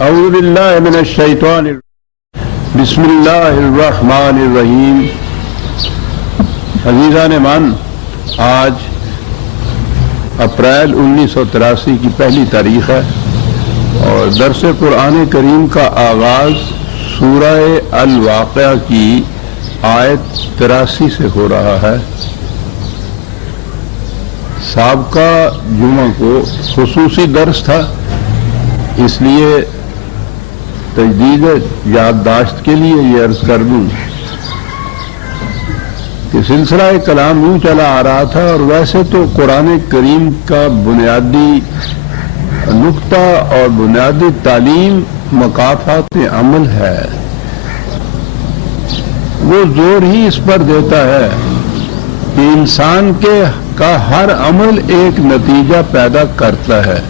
اعوذ باللہ من الشیطان بسم اللہ الرحمن الرحیم. عزیزان مان، آج اپریل 1983 کی پہلی تاریخ ہے اور درس قرآن کریم کا آغاز سورہ الواقعہ کی آیت 83 سے ہو رہا ہے. سابقہ جمعہ کو خصوصی درس تھا، اس لیے تجدید یادداشت کے لیے یہ عرض کر دوں کہ سلسلہ کلام یوں چلا آ رہا تھا، اور ویسے تو قرآن کریم کا بنیادی نقطہ اور بنیادی تعلیم مکافات عمل ہے. وہ زور ہی اس پر دیتا ہے کہ انسان کا ہر عمل ایک نتیجہ پیدا کرتا ہے،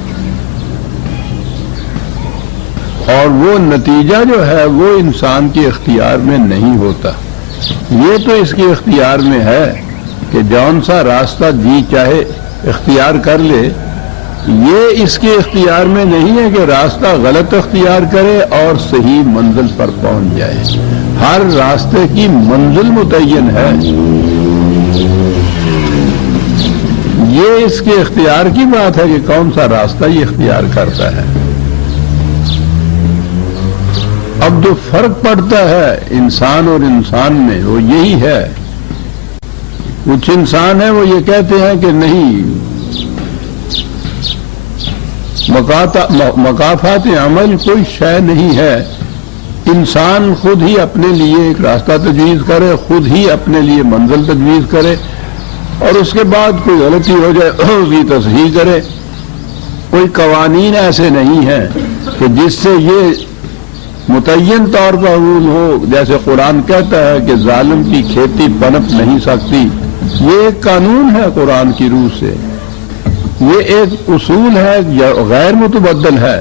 اور وہ نتیجہ جو ہے وہ انسان کے اختیار میں نہیں ہوتا. یہ تو اس کے اختیار میں ہے کہ جون سا راستہ جی چاہے اختیار کر لے. یہ اس کے اختیار میں نہیں ہے کہ راستہ غلط اختیار کرے اور صحیح منزل پر پہنچ جائے. ہر راستے کی منزل متعین ہے. یہ اس کے اختیار کی بات ہے کہ کون سا راستہ یہ اختیار کرتا ہے. اب جو فرق پڑتا ہے انسان اور انسان میں وہ یہی ہے. کچھ انسان ہیں وہ یہ کہتے ہیں کہ نہیں، مکافات عمل کوئی شے نہیں ہے. انسان خود ہی اپنے لیے ایک راستہ تجویز کرے، خود ہی اپنے لیے منزل تجویز کرے، اور اس کے بعد کوئی غلطی ہو جائے اس کی تصحیح کرے. کوئی قوانین ایسے نہیں ہیں کہ جس سے یہ متعین طور پر حکم ہو. جیسے قرآن کہتا ہے کہ ظالم کی کھیتی پنپ نہیں سکتی، یہ ایک قانون ہے قرآن کی روح سے. یہ ایک اصول ہے، غیر متبدل ہے.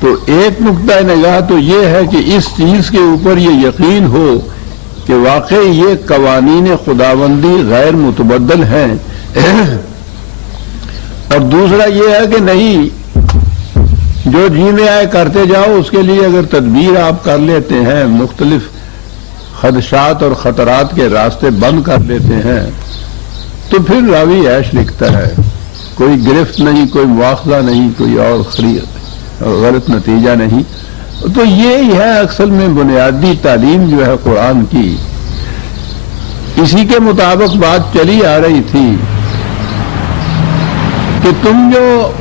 تو ایک نقطہ نگاہ تو یہ ہے کہ اس چیز کے اوپر یہ یقین ہو کہ واقعی یہ قوانین خداوندی غیر متبدل ہیں. اور دوسرا یہ ہے کہ نہیں، جو جی میں آئے کرتے جاؤ. اس کے لیے اگر تدبیر آپ کر لیتے ہیں، مختلف خدشات اور خطرات کے راستے بند کر لیتے ہیں، تو پھر راوی عیش لکھتا ہے. کوئی گرفت نہیں، کوئی مواخذہ نہیں، کوئی اور غلط نتیجہ نہیں. تو یہی ہے اصل میں بنیادی تعلیم جو ہے قرآن کی. اسی کے مطابق بات چلی آ رہی تھی کہ تم جو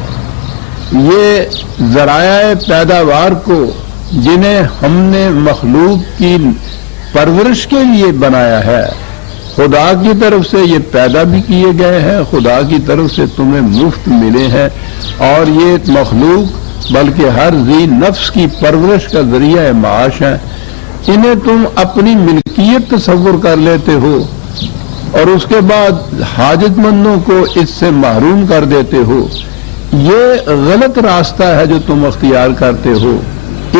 یہ ذرائع پیداوار کو جنہیں ہم نے مخلوق کی پرورش کے لیے بنایا ہے، خدا کی طرف سے یہ پیدا بھی کیے گئے ہیں، خدا کی طرف سے تمہیں مفت ملے ہیں، اور یہ مخلوق بلکہ ہر ذی نفس کی پرورش کا ذریعہ معاش ہے. انہیں تم اپنی ملکیت تصور کر لیتے ہو اور اس کے بعد حاجت مندوں کو اس سے محروم کر دیتے ہو. یہ غلط راستہ ہے جو تم اختیار کرتے ہو.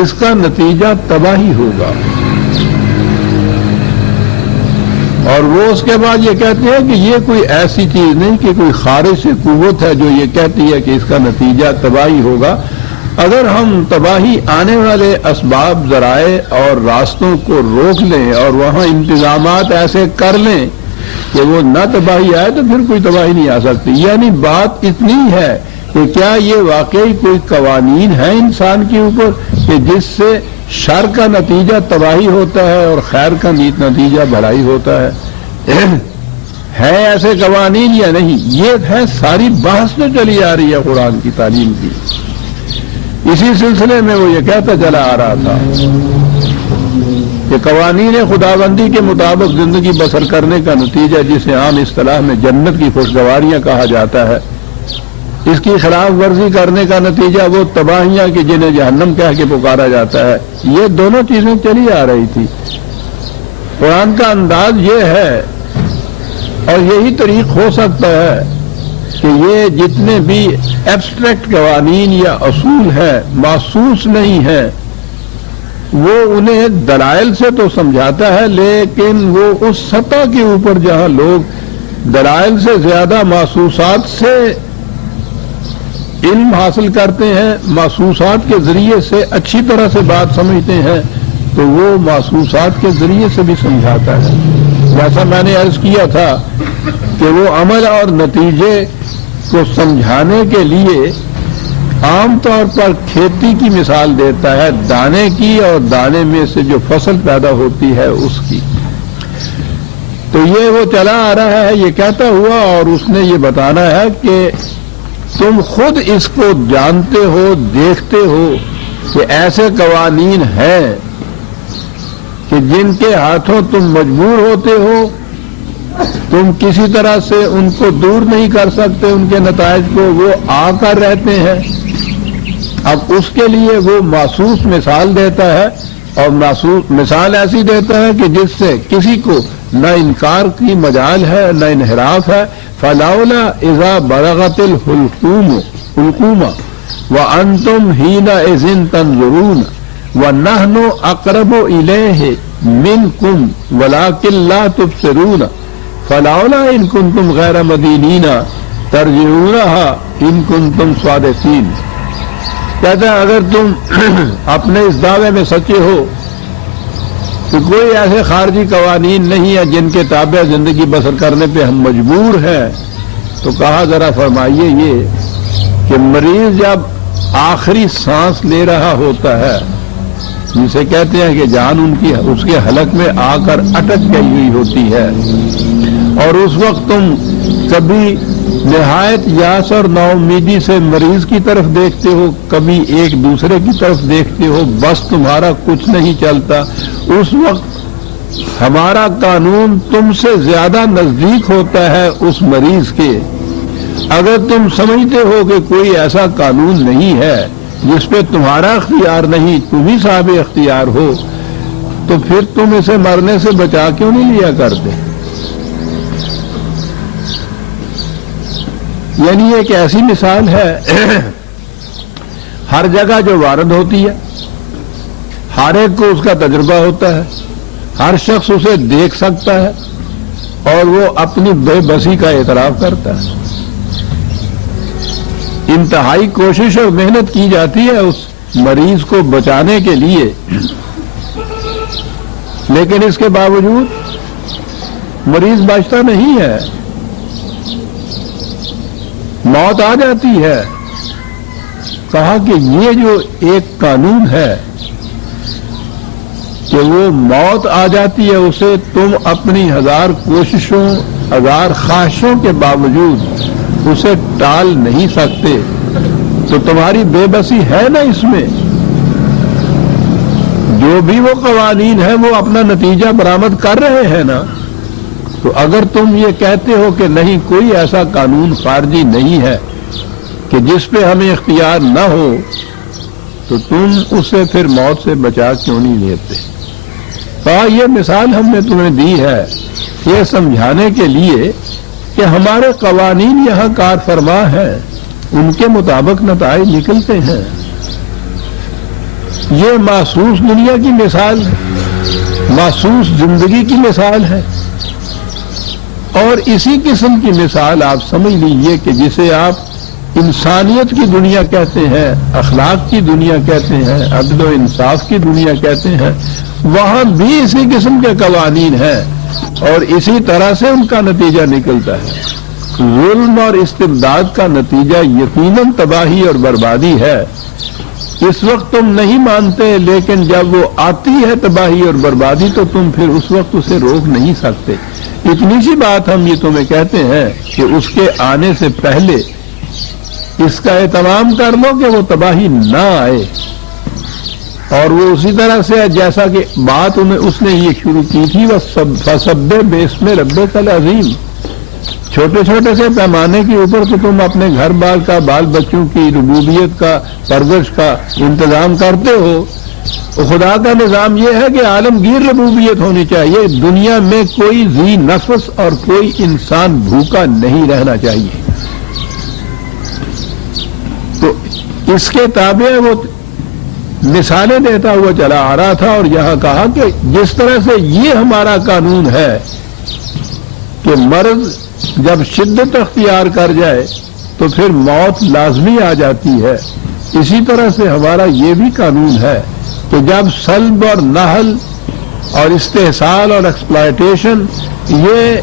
اس کا نتیجہ تباہی ہوگا. اور وہ اس کے بعد یہ کہتے ہیں کہ یہ کوئی ایسی چیز نہیں کہ کوئی خارج سے قوت ہے جو یہ کہتی ہے کہ اس کا نتیجہ تباہی ہوگا. اگر ہم تباہی آنے والے اسباب، ذرائع اور راستوں کو روک لیں اور وہاں انتظامات ایسے کر لیں کہ وہ نہ تباہی آئے، تو پھر کوئی تباہی نہیں آ سکتی. یعنی بات اتنی ہے کہ کیا یہ واقعی کوئی قوانین ہیں انسان کے اوپر کہ جس سے شر کا نتیجہ تباہی ہوتا ہے اور خیر کا نتیجہ بھلائی ہوتا ہے؟ ہے ایسے قوانین یا نہیں؟ یہ ہے ساری بحث جو چلی آ رہی ہے قرآن کی تعلیم کی. اسی سلسلے میں وہ یہ کہتا چلا آ رہا تھا کہ قوانین خداوندی کے مطابق زندگی بسر کرنے کا نتیجہ، جسے عام اصطلاح میں جنت کی خوشگواریاں کہا جاتا ہے، اس کی خلاف ورزی کرنے کا نتیجہ وہ تباہیاں کہ جنہیں جہنم کہہ کے پکارا جاتا ہے. یہ دونوں چیزیں چلی آ رہی تھی. قرآن کا انداز یہ ہے، اور یہی طریق ہو سکتا ہے کہ یہ جتنے بھی ایبسٹریکٹ قوانین یا اصول ہیں، محسوس نہیں ہیں، وہ انہیں دلائل سے تو سمجھاتا ہے، لیکن وہ اس سطح کے اوپر جہاں لوگ دلائل سے زیادہ محسوسات سے علم حاصل کرتے ہیں، محسوسات کے ذریعے سے اچھی طرح سے بات سمجھتے ہیں، تو وہ محسوسات کے ذریعے سے بھی سمجھاتا ہے۔ جیسا میں نے عرض کیا تھا کہ وہ عمل اور نتیجے کو سمجھانے کے لیے عام طور پر کھیتی کی مثال دیتا ہے، دانے کی، اور دانے میں سے جو فصل پیدا ہوتی ہے اس کی۔ تو یہ وہ چلا آ رہا ہے یہ کہتا ہوا، اور اس نے یہ بتانا ہے کہ تم خود اس کو جانتے ہو، دیکھتے ہو کہ ایسے قوانین ہیں کہ جن کے ہاتھوں تم مجبور ہوتے ہو، تم کسی طرح سے ان کو دور نہیں کر سکتے، ان کے نتائج کو، وہ آ کر رہتے ہیں۔ اب اس کے لیے وہ محسوس مثال دیتا ہے، اور محسوس مثال ایسی دیتا ہے کہ جس سے کسی کو نہ انکار کی مجال ہے نہ انحراف ہے۔ فلولا اذا بلغت الحلقوم وانتم حينئذ تنظرون ونحن اقرب الیہ منکم ولکن لا تبصرون فلولا ان کنتم غیر مدینین ترجعونها ان کنتم صادقین۔ کہتا ہے اگر تم اپنے اس دعوے میں سچے ہو کہ کوئی ایسے خارجی قوانین نہیں ہیں جن کے تابع زندگی بسر کرنے پہ ہم مجبور ہیں، تو کہا ذرا فرمائیے یہ کہ مریض جب آخری سانس لے رہا ہوتا ہے، جسے کہتے ہیں کہ جان اس کے حلق میں آ کر اٹک گئی ہوئی ہوتی ہے، اور اس وقت تم کبھی نہایت یاس اور نا امیدی سے مریض کی طرف دیکھتے ہو، کبھی ایک دوسرے کی طرف دیکھتے ہو، بس تمہارا کچھ نہیں چلتا، اس وقت ہمارا قانون تم سے زیادہ نزدیک ہوتا ہے اس مریض کے۔ اگر تم سمجھتے ہو کہ کوئی ایسا قانون نہیں ہے جس پہ تمہارا اختیار نہیں، تم ہی صاحب اختیار ہو، تو پھر تم اسے مرنے سے بچا کیوں نہیں لیا کرتے؟ یعنی ایک ایسی مثال ہے ہر جگہ جو وارد ہوتی ہے، ہر ایک کو اس کا تجربہ ہوتا ہے، ہر شخص اسے دیکھ سکتا ہے، اور وہ اپنی بے بسی کا اعتراف کرتا ہے۔ انتہائی کوشش اور محنت کی جاتی ہے اس مریض کو بچانے کے لیے، لیکن اس کے باوجود مریض بچتا نہیں ہے، موت آ جاتی ہے۔ کہا کہ یہ جو ایک قانون ہے کہ وہ موت آ جاتی ہے، اسے تم اپنی ہزار کوششوں، ہزار خواہشوں کے باوجود اسے ٹال نہیں سکتے، تو تمہاری بے بسی ہے نا اس میں؟ جو بھی وہ قوانین ہیں وہ اپنا نتیجہ برآمد کر رہے ہیں نا۔ تو اگر تم یہ کہتے ہو کہ نہیں، کوئی ایسا قانون خارجی نہیں ہے کہ جس پہ ہمیں اختیار نہ ہو، تو تم اسے پھر موت سے بچا کیوں نہیں لیتے؟ کہا یہ مثال ہم نے تمہیں دی ہے یہ سمجھانے کے لیے کہ ہمارے قوانین یہاں کار فرما ہیں، ان کے مطابق نتائج نکلتے ہیں۔ یہ محسوس دنیا کی مثال ہے، محسوس زندگی کی مثال ہے، اور اسی قسم کی مثال آپ سمجھ لیجئے کہ جسے آپ انسانیت کی دنیا کہتے ہیں، اخلاق کی دنیا کہتے ہیں، عدل و انصاف کی دنیا کہتے ہیں، وہاں بھی اسی قسم کے قوانین ہیں، اور اسی طرح سے ان کا نتیجہ نکلتا ہے۔ ظلم اور استبداد کا نتیجہ یقیناً تباہی اور بربادی ہے۔ اس وقت تم نہیں مانتے، لیکن جب وہ آتی ہے تباہی اور بربادی تو تم پھر اس وقت اسے روک نہیں سکتے۔ اتنی سی بات ہم یہ تمہیں کہتے ہیں کہ اس کے آنے سے پہلے اس کا اہتمام کر لو کہ وہ تباہی نہ آئے، اور وہ اسی طرح سے ہے جیسا کہ بات اس نے یہ شروع کی تھی، فَسَبِّحْ بِاسْمِ رَبِّكَ الْعَظِيمِ۔ چھوٹے چھوٹے سے پیمانے کے اوپر تو تم اپنے گھر بار کا، بال بچوں کی ربوبیت کا، پرورش کا انتظام کرتے ہو۔ خدا کا نظام یہ ہے کہ عالمگیر ربوبیت ہونی چاہیے، دنیا میں کوئی ذی نفس اور کوئی انسان بھوکا نہیں رہنا چاہیے۔ تو اس کے تابع وہ مثالیں دیتا ہوا چلا آ رہا تھا، اور یہاں کہا کہ جس طرح سے یہ ہمارا قانون ہے کہ مرض جب شدت اختیار کر جائے تو پھر موت لازمی آ جاتی ہے۔ اسی طرح سے ہمارا یہ بھی قانون ہے کہ جب سلب اور نہل اور استحصال اور ایکسپلائٹیشن یہ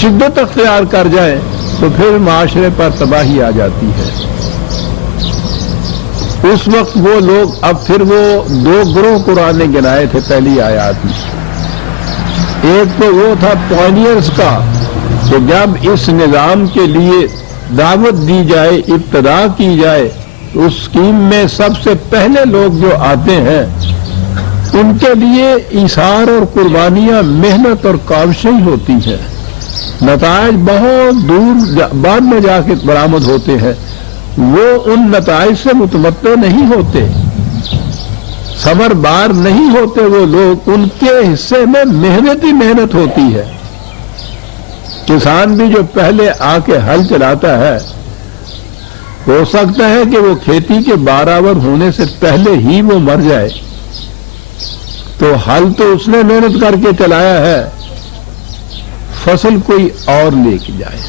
شدت اختیار کر جائے تو پھر معاشرے پر تباہی آ جاتی ہے۔ اس وقت وہ لوگ، اب پھر وہ دو گروہ قرآن نے گنائے تھے پہلی آیات میں۔ ایک تو وہ تھا پائنیئرز کا کہ جب اس نظام کے لیے دعوت دی جائے، ابتدا کی جائے، اس اسکیم میں سب سے پہلے لوگ جو آتے ہیں ان کے لیے ایثار اور قربانیاں، محنت اور کاوشیں ہوتی ہیں، نتائج بہت دور بعد میں جا کے برآمد ہوتے ہیں۔ وہ ان نتائج سے متمتع نہیں ہوتے، صبر بار نہیں ہوتے وہ لوگ، ان کے حصے میں محنت ہی محنت ہوتی ہے۔ کسان بھی جو پہلے آ کے ہل چلاتا ہے، ہو سکتا ہے کہ وہ کھیتی کے برابر ہونے سے پہلے ہی وہ مر جائے، تو ہل تو اس نے محنت کر کے چلایا ہے، فصل کوئی اور لے کے جائے۔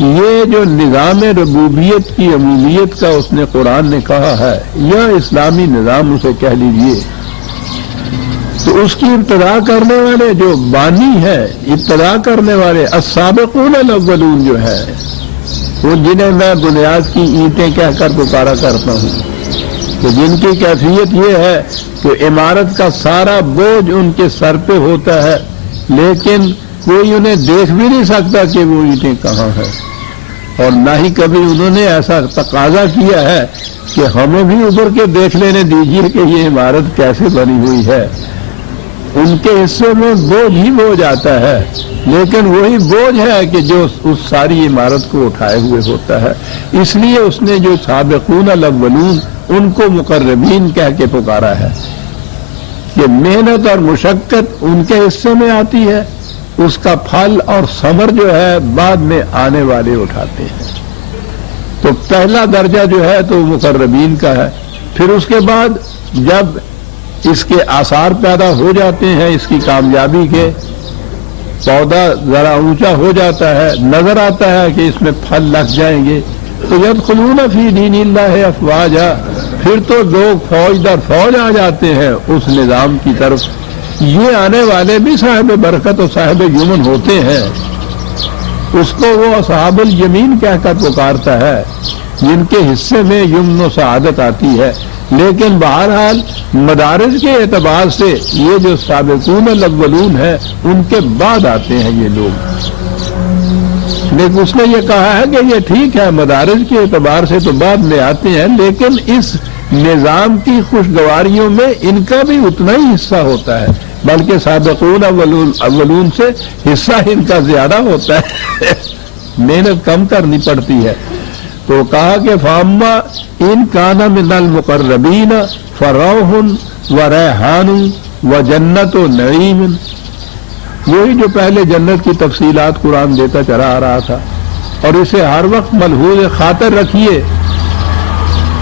یہ جو نظام ربوبیت کی عمومیت کا اس نے قرآن نے کہا ہے، یا اسلامی نظام اسے کہہ لیجئے، تو اس کی ابتدا کرنے والے جو بانی ہے، ابتدا کرنے والے السابقون الاولون جو ہے، وہ جنہیں میں بنیاد کی اینٹیں کہہ کر پکارا کرتا ہوں، کہ جن کی کیفیت یہ ہے کہ عمارت کا سارا بوجھ ان کے سر پہ ہوتا ہے، لیکن کوئی انہیں دیکھ بھی نہیں سکتا کہ وہ اینٹیں کہاں ہیں، اور نہ ہی کبھی انہوں نے ایسا تقاضا کیا ہے کہ ہمیں بھی ابھر کے دیکھ لینے دیجیے کہ یہ عمارت کیسے بنی ہوئی ہے۔ ان کے حصے میں بوجھ ہی بوجھ آتا ہے، لیکن وہی بوجھ ہے کہ جو اس ساری عمارت کو اٹھائے ہوئے ہوتا ہے۔ اس لیے اس نے جو سابقون الاولون ان کو مقربین کہہ کے پکارا ہے کہ محنت اور مشقت ان کے حصے میں آتی ہے، اس کا پھل اور ثمر جو ہے بعد میں آنے والے اٹھاتے ہیں۔ تو پہلا درجہ جو ہے تو مقربین کا ہے۔ پھر اس کے بعد جب اس کے آثار پیدا ہو جاتے ہیں، اس کی کامیابی کے، پودا ذرا اونچا ہو جاتا ہے، نظر آتا ہے کہ اس میں پھل لگ جائیں گے، تو یدخلون فی دین اللہ افواجا، پھر تو لوگ فوج در فوج آ جاتے ہیں اس نظام کی طرف۔ یہ آنے والے بھی صاحب برکت اور صاحب یمن ہوتے ہیں، اس کو وہ اصحاب الیمین کہہ کر پکارتا ہے، جن کے حصے میں یمن و سعادت آتی ہے۔ لیکن بہرحال مدارج کے اعتبار سے یہ جو سابقون الاولون ہیں ان کے بعد آتے ہیں یہ لوگ۔ لیکن اس نے یہ کہا ہے کہ یہ ٹھیک ہے، مدارج کے اعتبار سے تو بعد میں آتے ہیں، لیکن اس نظام کی خوشگواریوں میں ان کا بھی اتنا ہی حصہ ہوتا ہے، بلکہ سابقون اولون سے حصہ ان کا زیادہ ہوتا ہے، محنت کم کرنی پڑتی ہے۔ تو کہا کہ فاما ان کان من المقربین فروح وریحان وجنت نعیم، وہی جو پہلے جنت کی تفصیلات قرآن دیتا چلا آ رہا تھا، اور اسے ہر وقت ملحوظ خاطر رکھیے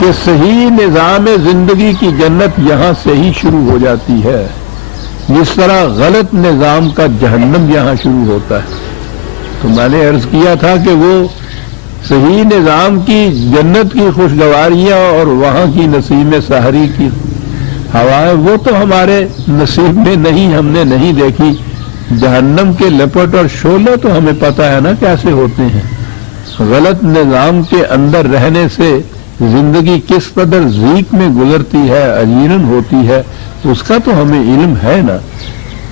کہ صحیح نظام زندگی کی جنت یہاں سے ہی شروع ہو جاتی ہے، جس طرح غلط نظام کا جہنم یہاں شروع ہوتا ہے۔ تو میں نے عرض کیا تھا کہ وہ صحیح نظام کی جنت کی خوشگواریاں اور وہاں کی نسیم سحری کی ہوائیں وہ تو ہمارے نصیب میں نہیں، ہم نے نہیں دیکھی۔ جہنم کے لپٹ اور شعلے تو ہمیں پتہ ہے نا کیسے ہوتے ہیں۔ غلط نظام کے اندر رہنے سے زندگی کس قدر ضیق میں گزرتی ہے، اجیرن ہوتی ہے، اس کا تو ہمیں علم ہے نا۔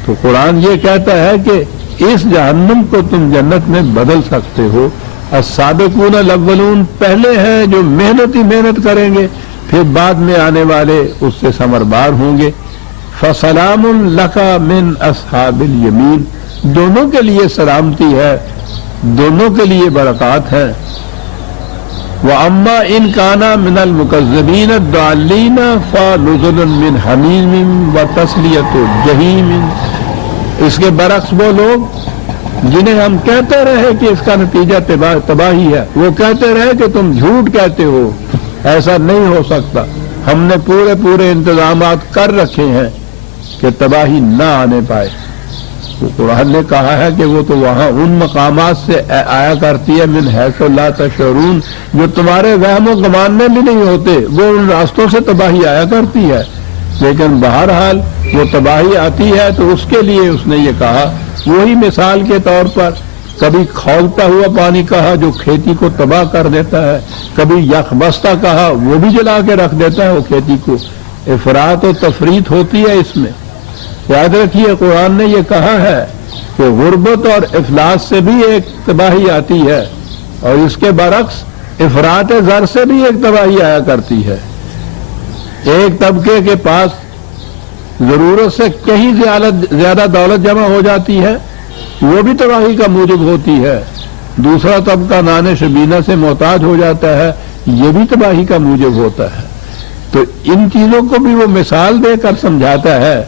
تو قرآن یہ کہتا ہے کہ اس جہنم کو تم جنت میں بدل سکتے ہو۔ السابقون الاولون پہلے ہیں جو محنت ہی محنت کریں گے، پھر بعد میں آنے والے اس سے ثمربار ہوں گے۔ فسلام لک من اصحاب الیمین، دونوں کے لیے سلامتی ہے، دونوں کے لیے برکات ہے۔ وَأَمَّا إِنْ كَانَ مِنَ الْمُكَذِّبِينَ الضَّالِّينَ فَنُزُلٌ مِّنْ حَمِيمٍ وَتَصْلِيَةُ جَحِيمٍ، اس کے برعکس وہ لوگ جنہیں ہم کہتے رہے کہ اس کا نتیجہ تباہی ہے، وہ کہتے رہے کہ تم جھوٹ کہتے ہو، ایسا نہیں ہو سکتا، ہم نے پورے انتظامات کر رکھے ہیں کہ تباہی نہ آنے پائے۔ وہ قرآن نے کہا ہے کہ وہ تو وہاں ان مقامات سے آیا کرتی ہے من حیث لا تشعرون، جو تمہارے وہم و گمان میں بھی نہیں ہوتے، وہ ان راستوں سے تباہی آیا کرتی ہے۔ لیکن بہرحال وہ تباہی آتی ہے تو اس کے لیے اس نے یہ کہا، وہی مثال کے طور پر کبھی کھولتا ہوا پانی کہا جو کھیتی کو تباہ کر دیتا ہے، کبھی یخبستہ کہا وہ بھی جلا کے رکھ دیتا ہے وہ کھیتی کو۔ افراط و تفریط ہوتی ہے اس میں۔ یاد رکھیے قرآن نے یہ کہا ہے کہ غربت اور افلاس سے بھی ایک تباہی آتی ہے، اور اس کے برعکس افراط زر سے بھی ایک تباہی آیا کرتی ہے۔ ایک طبقے کے پاس ضرورت سے کہیں زیادہ دولت جمع ہو جاتی ہے، وہ بھی تباہی کا موجب ہوتی ہے۔ دوسرا طبقہ نان شبینہ سے محتاج ہو جاتا ہے، یہ بھی تباہی کا موجب ہوتا ہے۔ تو ان چیزوں کو بھی وہ مثال دے کر سمجھاتا ہے،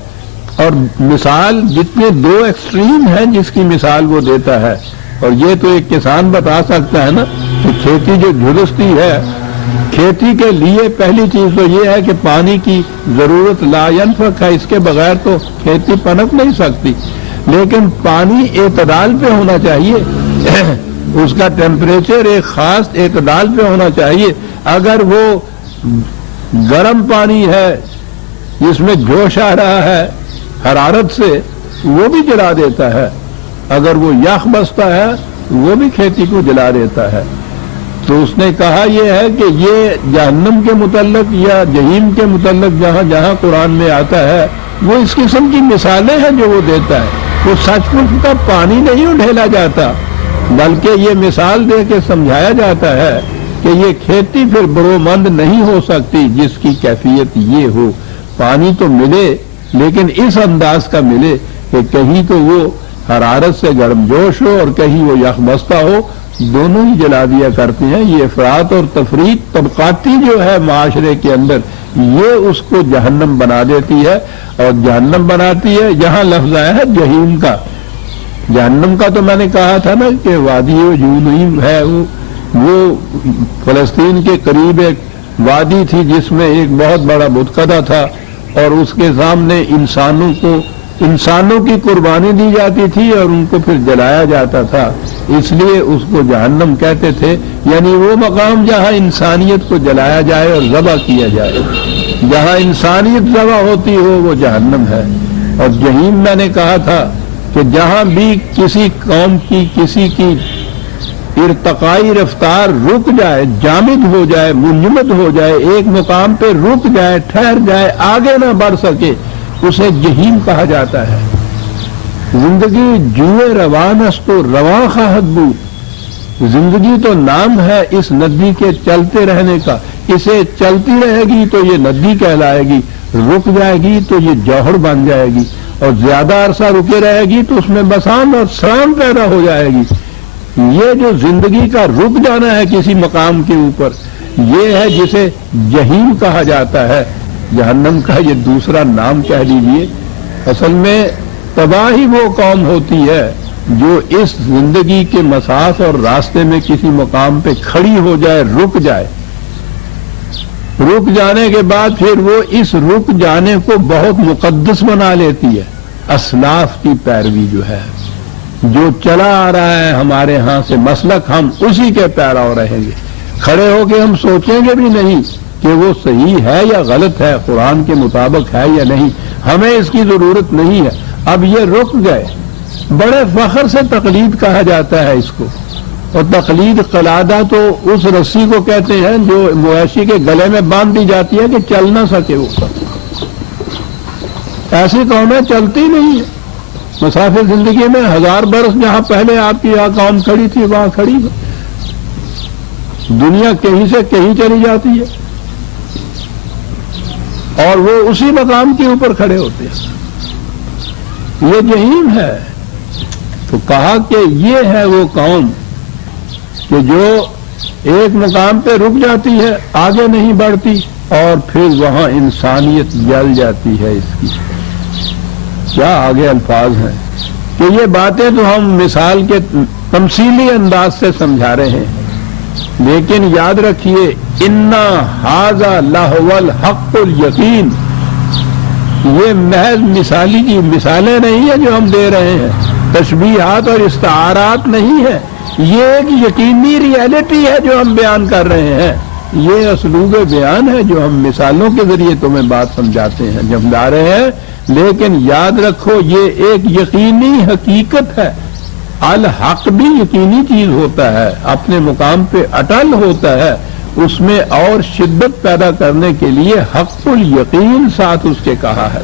اور مثال جتنے دو ایکسٹریم ہیں جس کی مثال وہ دیتا ہے، اور یہ تو ایک کسان بتا سکتا ہے نا کہ کھیتی جو جھلستی ہے، کھیتی کے لیے پہلی چیز تو یہ ہے کہ پانی کی ضرورت لا ينفق ہے، اس کے بغیر تو کھیتی پنپ نہیں سکتی۔ لیکن پانی اعتدال پہ ہونا چاہیے، اس کا ٹیمپریچر ایک خاص اعتدال پہ ہونا چاہیے۔ اگر وہ گرم پانی ہے جس میں جوش آ رہا ہے حرارت سے، وہ بھی جلا دیتا ہے۔ اگر وہ یخ بستا ہے وہ بھی کھیتی کو جلا دیتا ہے۔ تو اس نے کہا یہ ہے کہ یہ جہنم کے متعلق یا جہیم کے متعلق جہاں جہاں قرآن میں آتا ہے وہ اس قسم کی مثالیں ہیں جو وہ دیتا ہے۔ وہ سچ مچ کا پانی نہیں ڈھیلا جاتا، بلکہ یہ مثال دے کے سمجھایا جاتا ہے کہ یہ کھیتی پھر برومند نہیں ہو سکتی جس کی کیفیت یہ ہو۔ پانی تو ملے لیکن اس انداز کا ملے کہ کہیں تو وہ حرارت سے گرم جوش ہو اور کہیں وہ یخبستہ ہو، دونوں ہی جلا دیا کرتے ہیں۔ یہ افراط اور تفریط طبقاتی جو ہے معاشرے کے اندر، یہ اس کو جہنم بنا دیتی ہے، اور جہنم بناتی ہے۔ یہاں لفظ آیا ہے جہیم کا۔ جہنم کا تو میں نے کہا تھا نا کہ وادی جہنم ہے، وہ فلسطین کے قریب ایک وادی تھی جس میں ایک بہت بڑا بتکدہ تھا، اور اس کے سامنے انسانوں کی قربانی دی جاتی تھی اور ان کو پھر جلایا جاتا تھا، اس لیے اس کو جہنم کہتے تھے۔ یعنی وہ مقام جہاں انسانیت کو جلایا جائے اور ذبح کیا جائے، جہاں انسانیت ذبح ہوتی ہو وہ جہنم ہے۔ اور جہیم میں نے کہا تھا کہ جہاں بھی کسی قوم کی کسی کی ارتقائی رفتار رک جائے، جامد ہو جائے، منجمد ہو جائے، ایک مقام پہ رک جائے، ٹھہر جائے، آگے نہ بڑھ سکے، اسے جہیم کہا جاتا ہے۔ زندگی جوئے روان است تو رواں خواہد بود، زندگی تو نام ہے اس ندی کے چلتے رہنے کا، اسے چلتی رہے گی تو یہ ندی کہلائے گی، رک جائے گی تو یہ جوہر بن جائے گی، اور زیادہ عرصہ رکے رہے گی تو اس میں بسان اور سرام پیدا ہو جائے گی۔ یہ جو زندگی کا رک جانا ہے کسی مقام کے اوپر، یہ ہے جسے جہیم کہا جاتا ہے۔ جہنم کا یہ دوسرا نام کہہ لیجیے۔ اصل میں تباہی وہ قوم ہوتی ہے جو اس زندگی کے مساف اور راستے میں کسی مقام پہ کھڑی ہو جائے، رک جائے، رک جانے کے بعد پھر وہ اس رک جانے کو بہت مقدس بنا لیتی ہے۔ اسلاف کی پیروی جو ہے، جو چلا آ رہا ہے ہمارے ہاں سے مسلک، ہم اسی کے پیرو رہیں گے۔ کھڑے ہو کے ہم سوچیں گے بھی نہیں کہ وہ صحیح ہے یا غلط ہے، قرآن کے مطابق ہے یا نہیں، ہمیں اس کی ضرورت نہیں ہے۔ اب یہ رک گئے، بڑے فخر سے تقلید کہا جاتا ہے اس کو، اور تقلید قلادہ تو اس رسی کو کہتے ہیں جو مویشی کے گلے میں باندھ دی جاتی ہے کہ چل نہ سکے وہ۔ ایسی قومیں چلتی نہیں ہیں۔ مسافر زندگی میں 1000 برس جہاں پہلے آپ کی یہاں قوم کھڑی تھی وہاں کھڑی ہے، دنیا کہیں سے کہیں چلی جاتی ہے اور وہ اسی مقام کے اوپر کھڑے ہوتے ہیں۔ یہ جہیم ہے۔ تو کہا کہ یہ ہے وہ قوم کہ جو ایک مقام پہ رک جاتی ہے، آگے نہیں بڑھتی، اور پھر وہاں انسانیت جل جاتی ہے اس کی۔ کیا آگے الفاظ ہیں کہ یہ باتیں تو ہم مثال کے تمثیلی انداز سے سمجھا رہے ہیں، لیکن یاد رکھیے انا ھذا لہو الحق الیقین، یہ محض مثالی کی مثالیں نہیں ہیں جو ہم دے رہے ہیں، تشبیہات اور استعارات نہیں ہے، یہ ایک یقینی ریالٹی ہے جو ہم بیان کر رہے ہیں، یہ اسلوب بیان ہے جو ہم مثالوں کے ذریعے تمہیں بات سمجھاتے ہیں، جملا رہے ہیں۔ لیکن یاد رکھو یہ ایک یقینی حقیقت ہے، الحق بھی یقینی چیز ہوتا ہے، اپنے مقام پہ اٹل ہوتا ہے، اس میں اور شدت پیدا کرنے کے لیے حق الیقین ساتھ اس کے کہا ہے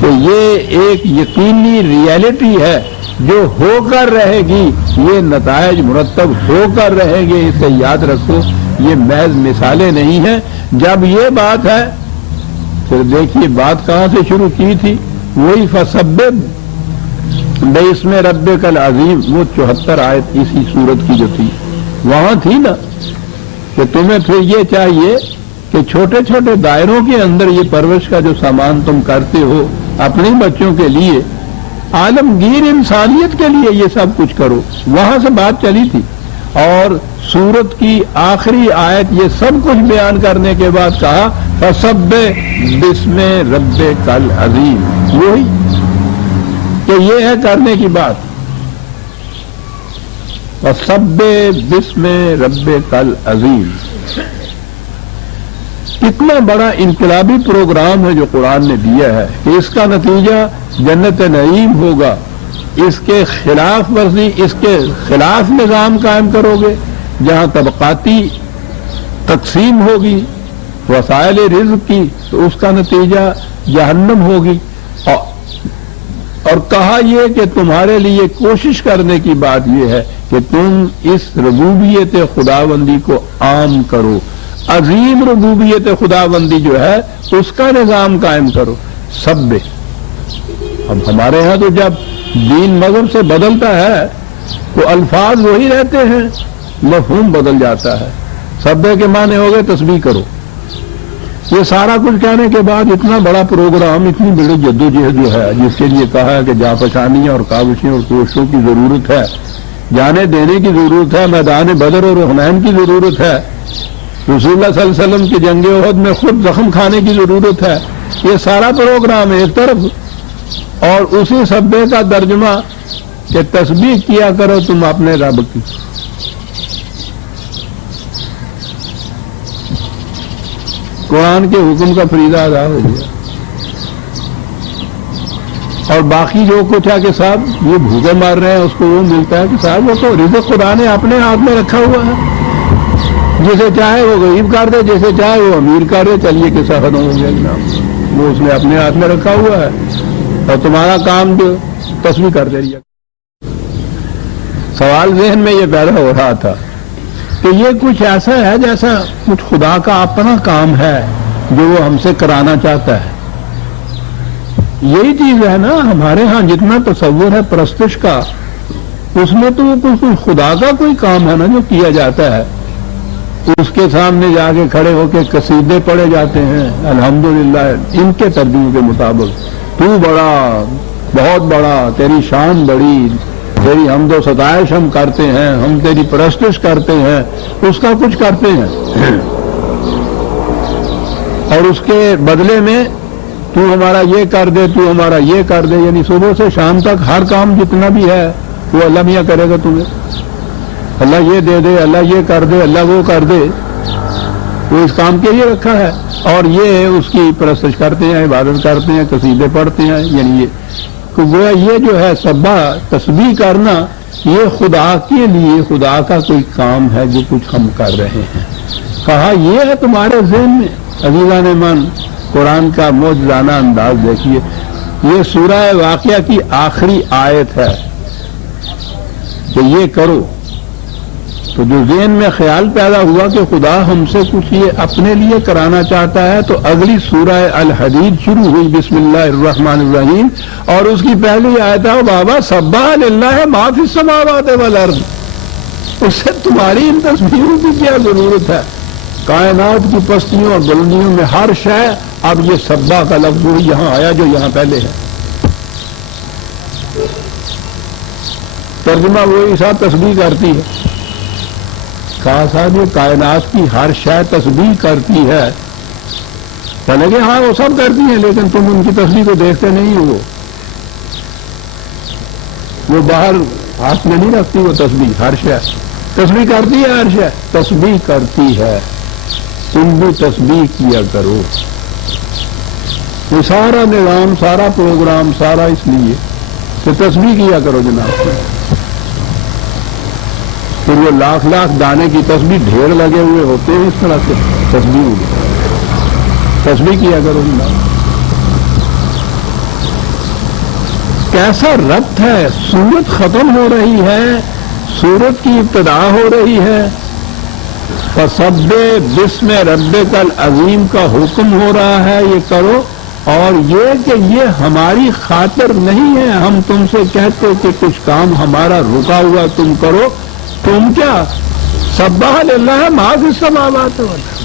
کہ یہ ایک یقینی ریالٹی ہے جو ہو کر رہے گی، یہ نتائج مرتب ہو کر رہیں گے، اسے یاد رکھو، یہ محض مثالیں نہیں ہیں۔ جب یہ بات ہے پھر دیکھیے بات کہاں سے شروع کی تھی، وہی فسبح باسم ربک العظیم، وہ 74 آیت اسی صورت کی جو تھی وہاں تھی نا، کہ تمہیں پھر یہ چاہیے کہ چھوٹے چھوٹے دائروں کے اندر یہ پرورش کا جو سامان تم کرتے ہو اپنے بچوں کے لیے، عالمگیر انسانیت کے لیے یہ سب کچھ کرو، وہاں سے بات چلی تھی۔ اور سورت کی آخری آیت یہ سب کچھ بیان کرنے کے بعد کہا فسبح باسم ربک العظیم، وہی کہ یہ ہے کرنے کی بات، فسبح باسم ربک العظیم۔ کتنا بڑا انقلابی پروگرام ہے جو قرآن نے دیا ہے کہ اس کا نتیجہ جنت نعیم ہوگا، اس کے خلاف ورزی، اس کے خلاف نظام قائم کرو گے جہاں طبقاتی تقسیم ہوگی وسائل رزق کی، تو اس کا نتیجہ جہنم ہوگی۔ اور کہا یہ کہ تمہارے لیے کوشش کرنے کی بات یہ ہے کہ تم اس ربوبیت خداوندی کو عام کرو، عظیم ربوبیت خداوندی جو ہے اس کا نظام قائم کرو۔ سب اب ہمارے ہاں تو جب دین مذہب سے بدلتا ہے تو الفاظ وہی رہتے ہیں، مفہوم بدل جاتا ہے۔ سبے کے معنی ہو گئے تسبیح کرو، یہ سارا کچھ کہنے کے بعد اتنا بڑا پروگرام، اتنی بڑی جدوجہد جو ہے جس کے لیے کہا ہے کہ جانفشانیاں اور کاوشیں اور کوششوں کی ضرورت ہے، جانے دینے کی ضرورت ہے، میدان بدر اور حنین کی ضرورت ہے، رسول اللہ صلی اللہ علیہ وسلم کی جنگ احد میں خود زخم کھانے کی ضرورت ہے، یہ سارا پروگرام ایک طرف، اور اسی سبے کا ترجمہ کہ تسبیح کیا کرو تم اپنے رب کی۔ قرآن کے حکم کا فریضہ ادا ہو گیا، اور باقی جو کچھ ہے کہ صاحب یہ بھوکے مار رہے ہیں اس کو وہ ملتا ہے کہ صاحب وہ تو رزق خدا نے اپنے ہاتھ میں رکھا ہوا ہے، جسے چاہے وہ غریب کر دے، جسے چاہے وہ امیر کر دے، چلیے قصہ ختم ہو گیا جناب، وہ اس نے اپنے ہاتھ میں رکھا ہوا ہے اور تمہارا کام جو تسبیح کر دے رہی ہے۔ سوال ذہن میں یہ پیدا ہو رہا تھا کہ یہ کچھ ایسا ہے جیسا کچھ خدا کا اپنا کام ہے جو وہ ہم سے کرانا چاہتا ہے۔ یہی چیز ہے نا ہمارے ہاں جتنا تصور ہے پرستش کا، اس میں تو کوئی خدا کا کوئی کام ہے نا جو کیا جاتا ہے، اس کے سامنے جا کے کھڑے ہو کے قصیدے پڑھے جاتے ہیں الحمدللہ ان کے ترجمے کے مطابق، تو بڑا، بہت بڑا، تیری شان بڑی، تیری حمد و ستائش ہم کرتے ہیں، ہم تیری پرستش کرتے ہیں، اس کا کچھ کرتے ہیں، اور اس کے بدلے میں تو ہمارا یہ کر دے، تو ہمارا یہ کر دے، یعنی صبح سے شام تک ہر کام جتنا بھی ہے وہ اللہ میاں کرے گا تمہیں، اللہ یہ دے دے، اللہ یہ کر دے، اللہ وہ کر دے، وہ اس کام کے لیے رکھا ہے، اور یہ اس کی پرستش کرتے ہیں، عبادت کرتے ہیں، قصیدے پڑھتے ہیں، یعنی یہ جو ہے سبح تسبیح کرنا یہ خدا کے لیے خدا کا کوئی کام ہے جو کچھ ہم کر رہے ہیں۔ کہا یہ ہے تمہارے ذہن میں، عزیزان من قرآن کا معجزانہ انداز دیکھیے، یہ سورہ واقعہ کی آخری آیت ہے کہ یہ کرو، تو جو ذہن میں خیال پیدا ہوا کہ خدا ہم سے کچھ یہ اپنے لیے کرانا چاہتا ہے، تو اگلی سورہ الحدید شروع ہوئی بسم اللہ الرحمن الرحیم، اور اس کی پہلی آیت ہے بابا سبح للہ ما فی السماوات والارض، اس سے تمہاری ان تسبیحوں کی کیا ضرورت ہے، کائنات کی پستیوں اور بلندیوں میں ہر شے، اب یہ سبح کا لفظ وہی یہاں آیا جو یہاں پہلے ہے، ترجمہ وہی ساتھ تسبیح کرتی ہے۔ کہا صاحب یہ کائنات کی ہر شے تسبیح کرتی ہے، کہنے کہ ہاں وہ سب کرتی ہیں لیکن تم ان کی تسبیح کو دیکھتے نہیں ہو. وہ باہر ہاتھ میں نہیں رکھتی وہ تسبیح، ہر شے تسبیح کرتی ہے، ہر شے تسبیح کرتی ہے. تم بھی تسبیح کیا کرو. یہ سارا نظام، سارا پروگرام، سارا اس لیے کہ تسبیح کیا کرو جناب. پھر وہ لاکھ لاکھ دانے کی تسبیح ڈھیر لگے ہوئے ہوتے ہیں، اس طرح سے تسبیح کیا کرو جناب. کیسا ربط ہے، سورت ختم ہو رہی ہے، سورت کی ابتدا ہو رہی ہے، فسبح بسم ربک العظیم کا حکم ہو رہا ہے یہ کرو. اور یہ کہ یہ ہماری خاطر نہیں ہے، ہم تم سے کہتے کہ کچھ کام ہمارا رکا ہوا تم کرو. تم کیا سبح للہ ما فی السماوات والارض.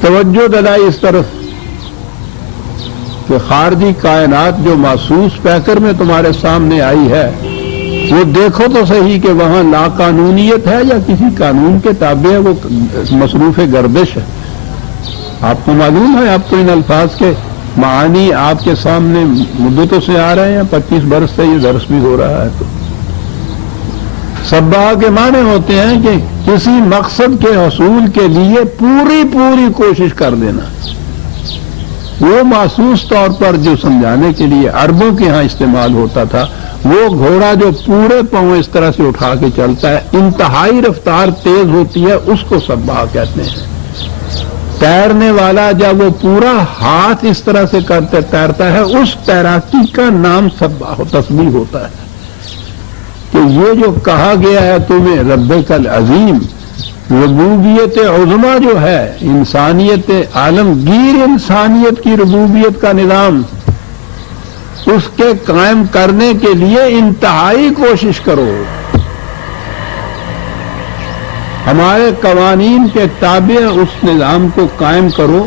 توجہ دلائی اس طرف کہ خارجی کائنات جو محسوس پیکر میں تمہارے سامنے آئی ہے وہ دیکھو تو صحیح کہ وہاں لا قانونیت ہے یا کسی قانون کے تابع ہے، وہ مصروف گردش ہے. آپ کو معلوم ہے، آپ تو ان الفاظ کے معانی آپ کے سامنے مدتوں سے آ رہے ہیں، 25 برس سے یہ درس بھی ہو رہا ہے. تو سبح کے معنی ہوتے ہیں کہ کسی مقصد کے حصول کے لیے پوری کوشش کر دینا. وہ محسوس طور پر جو سمجھانے کے لیے عربوں کے ہاں استعمال ہوتا تھا، وہ گھوڑا جو پورے پاؤں اس طرح سے اٹھا کے چلتا ہے، انتہائی رفتار تیز ہوتی ہے، اس کو سبح کہتے ہیں. تیرنے والا جب وہ پورا ہاتھ اس طرح سے کرتے تیرتا ہے، اس تیراکی کا نام سبح تسبیح ہوتا ہے. کہ یہ جو کہا گیا ہے تمہیں ربک العظیم، ربوبیت عظما جو ہے، انسانیت عالمگیر انسانیت کی ربوبیت کا نظام، اس کے قائم کرنے کے لیے انتہائی کوشش کرو. ہمارے قوانین کے تابع اس نظام کو قائم کرو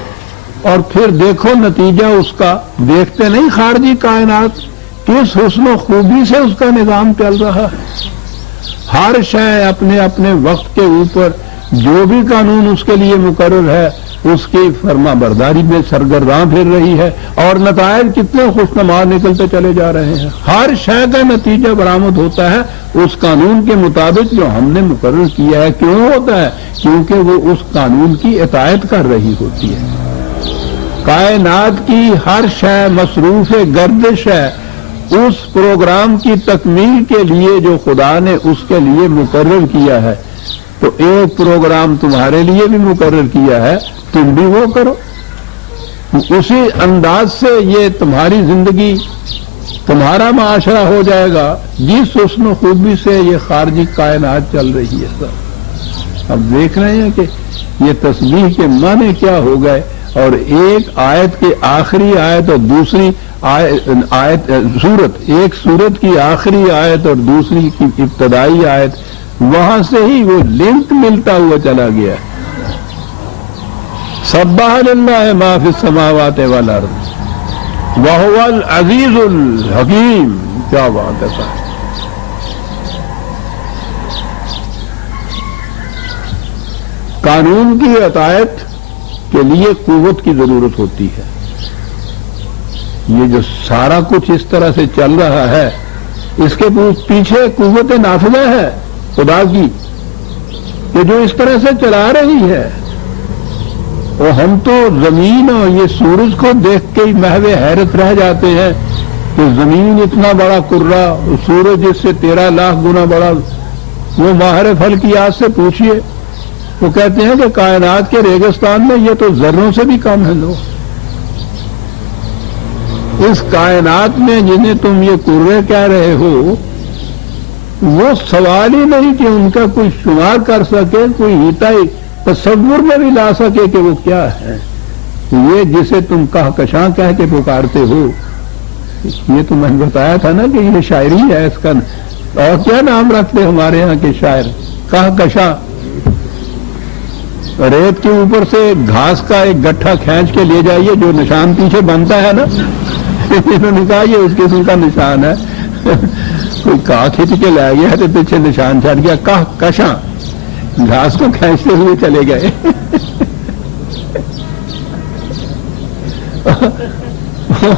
اور پھر دیکھو نتیجہ اس کا. دیکھتے نہیں خارجی کائنات کس حسن و خوبی سے اس کا نظام چل رہا ہے. ہر شے اپنے اپنے وقت کے اوپر جو بھی قانون اس کے لیے مقرر ہے اس کی فرما برداری میں سرگرداں پھر رہی ہے، اور نتائج کتنے خوشنما نکلتے چلے جا رہے ہیں. ہر شے کا نتیجہ برآمد ہوتا ہے اس قانون کے مطابق جو ہم نے مقرر کیا ہے. کیوں ہوتا ہے؟ کیونکہ وہ اس قانون کی اطاعت کر رہی ہوتی ہے. کائنات کی ہر شے مصروف گردش ہے اس پروگرام کی تکمیل کے لیے جو خدا نے اس کے لیے مقرر کیا ہے. تو ایک پروگرام تمہارے لیے بھی مقرر کیا ہے، تم بھی وہ کرو. اسی انداز سے یہ تمہاری زندگی، تمہارا معاشرہ ہو جائے گا جس حسن و خوبی سے یہ خارجی کائنات چل رہی ہے. اب دیکھ رہے ہیں کہ یہ تسبیح کے معنی کیا ہو گئے، اور ایک آیت کے آخری آیت اور دوسری آیت سورت، ایک سورت کی آخری آیت اور دوسری کی ابتدائی آیت، وہاں سے ہی وہ لنک ملتا ہوا چلا گیا. سبح للہ ما فی السماوات والارض وہو العزیز الحکیم. کیا بات ہے صاحب. قانون کی اطاعت کے لیے قوت کی ضرورت ہوتی ہے. یہ جو سارا کچھ اس طرح سے چل رہا ہے اس کے پیچھے قوت نافذہ ہے خدا کی کہ جو اس طرح سے چلا رہی ہے. اور ہم تو زمین اور یہ سورج کو دیکھ کے ہی محو حیرت رہ جاتے ہیں کہ زمین اتنا بڑا کرہ، سورج اس سے 13 لاکھ گنا بڑا. وہ ماہر فلکیات سے پوچھئے، وہ کہتے ہیں کہ کائنات کے ریگستان میں یہ تو ذروں سے بھی کم ہے. لو اس کائنات میں جنہیں تم یہ کرے کہہ رہے ہو، وہ سوال ہی نہیں کہ ان کا کوئی شمار کر سکے، کوئی ہیتا تصور میں بھی لا سکے کہ وہ کیا ہے. یہ جسے تم کہکشاں کہہ کے پکارتے ہو، یہ تو میں نے بتایا تھا نا کہ یہ شاعری ہے. اس کا اور کیا نام رکھتے ہمارے ہاں کے شاعر؟ کہکشاں. ریت کے اوپر سے گھاس کا ایک گٹھا کھینچ کے لے جائیے، جو نشان پیچھے بنتا ہے نا، انہوں نے کہا یہ اس قسم کا نشان ہے. کوئی کہا کھینچ کے لے گیا تو پیچھے نشان چھڑ گیا. کہکشاں گھاس کو کھینچتے ہوئے چلے گئے.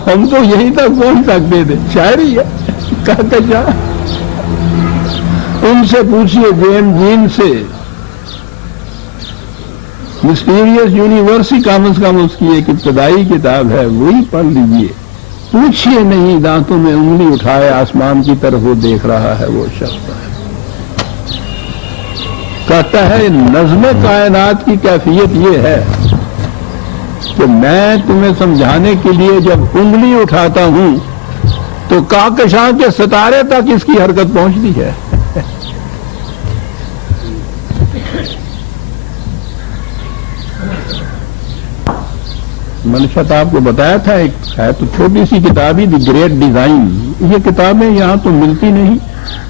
ہم تو یہیں تک پہنچ سکتے تھے، شاعری ہے کہکشاں۔ ان سے پوچھئے جیم جین سے، مسٹیریس یونیورس کم از کم اس کی ایک ابتدائی کتاب ہے، وہی پڑھ لیجئے۔ پوچھئے نہیں دانتوں میں انگلی اٹھائے، آسمان کی طرف وہ دیکھ رہا ہے وہ شخص ہے۔ کہتا ہے نظم کائنات کی کیفیت یہ ہے کہ میں تمہیں سمجھانے کے لیے جب انگلی اٹھاتا ہوں تو کہکشاں کے ستارے تک اس کی حرکت پہنچتی ہے۔ منشت آپ کو بتایا تھا، ایک ہے تو چھوٹی سی کتاب ہی دی گریٹ ڈیزائن، یہ کتابیں یہاں تو ملتی نہیں،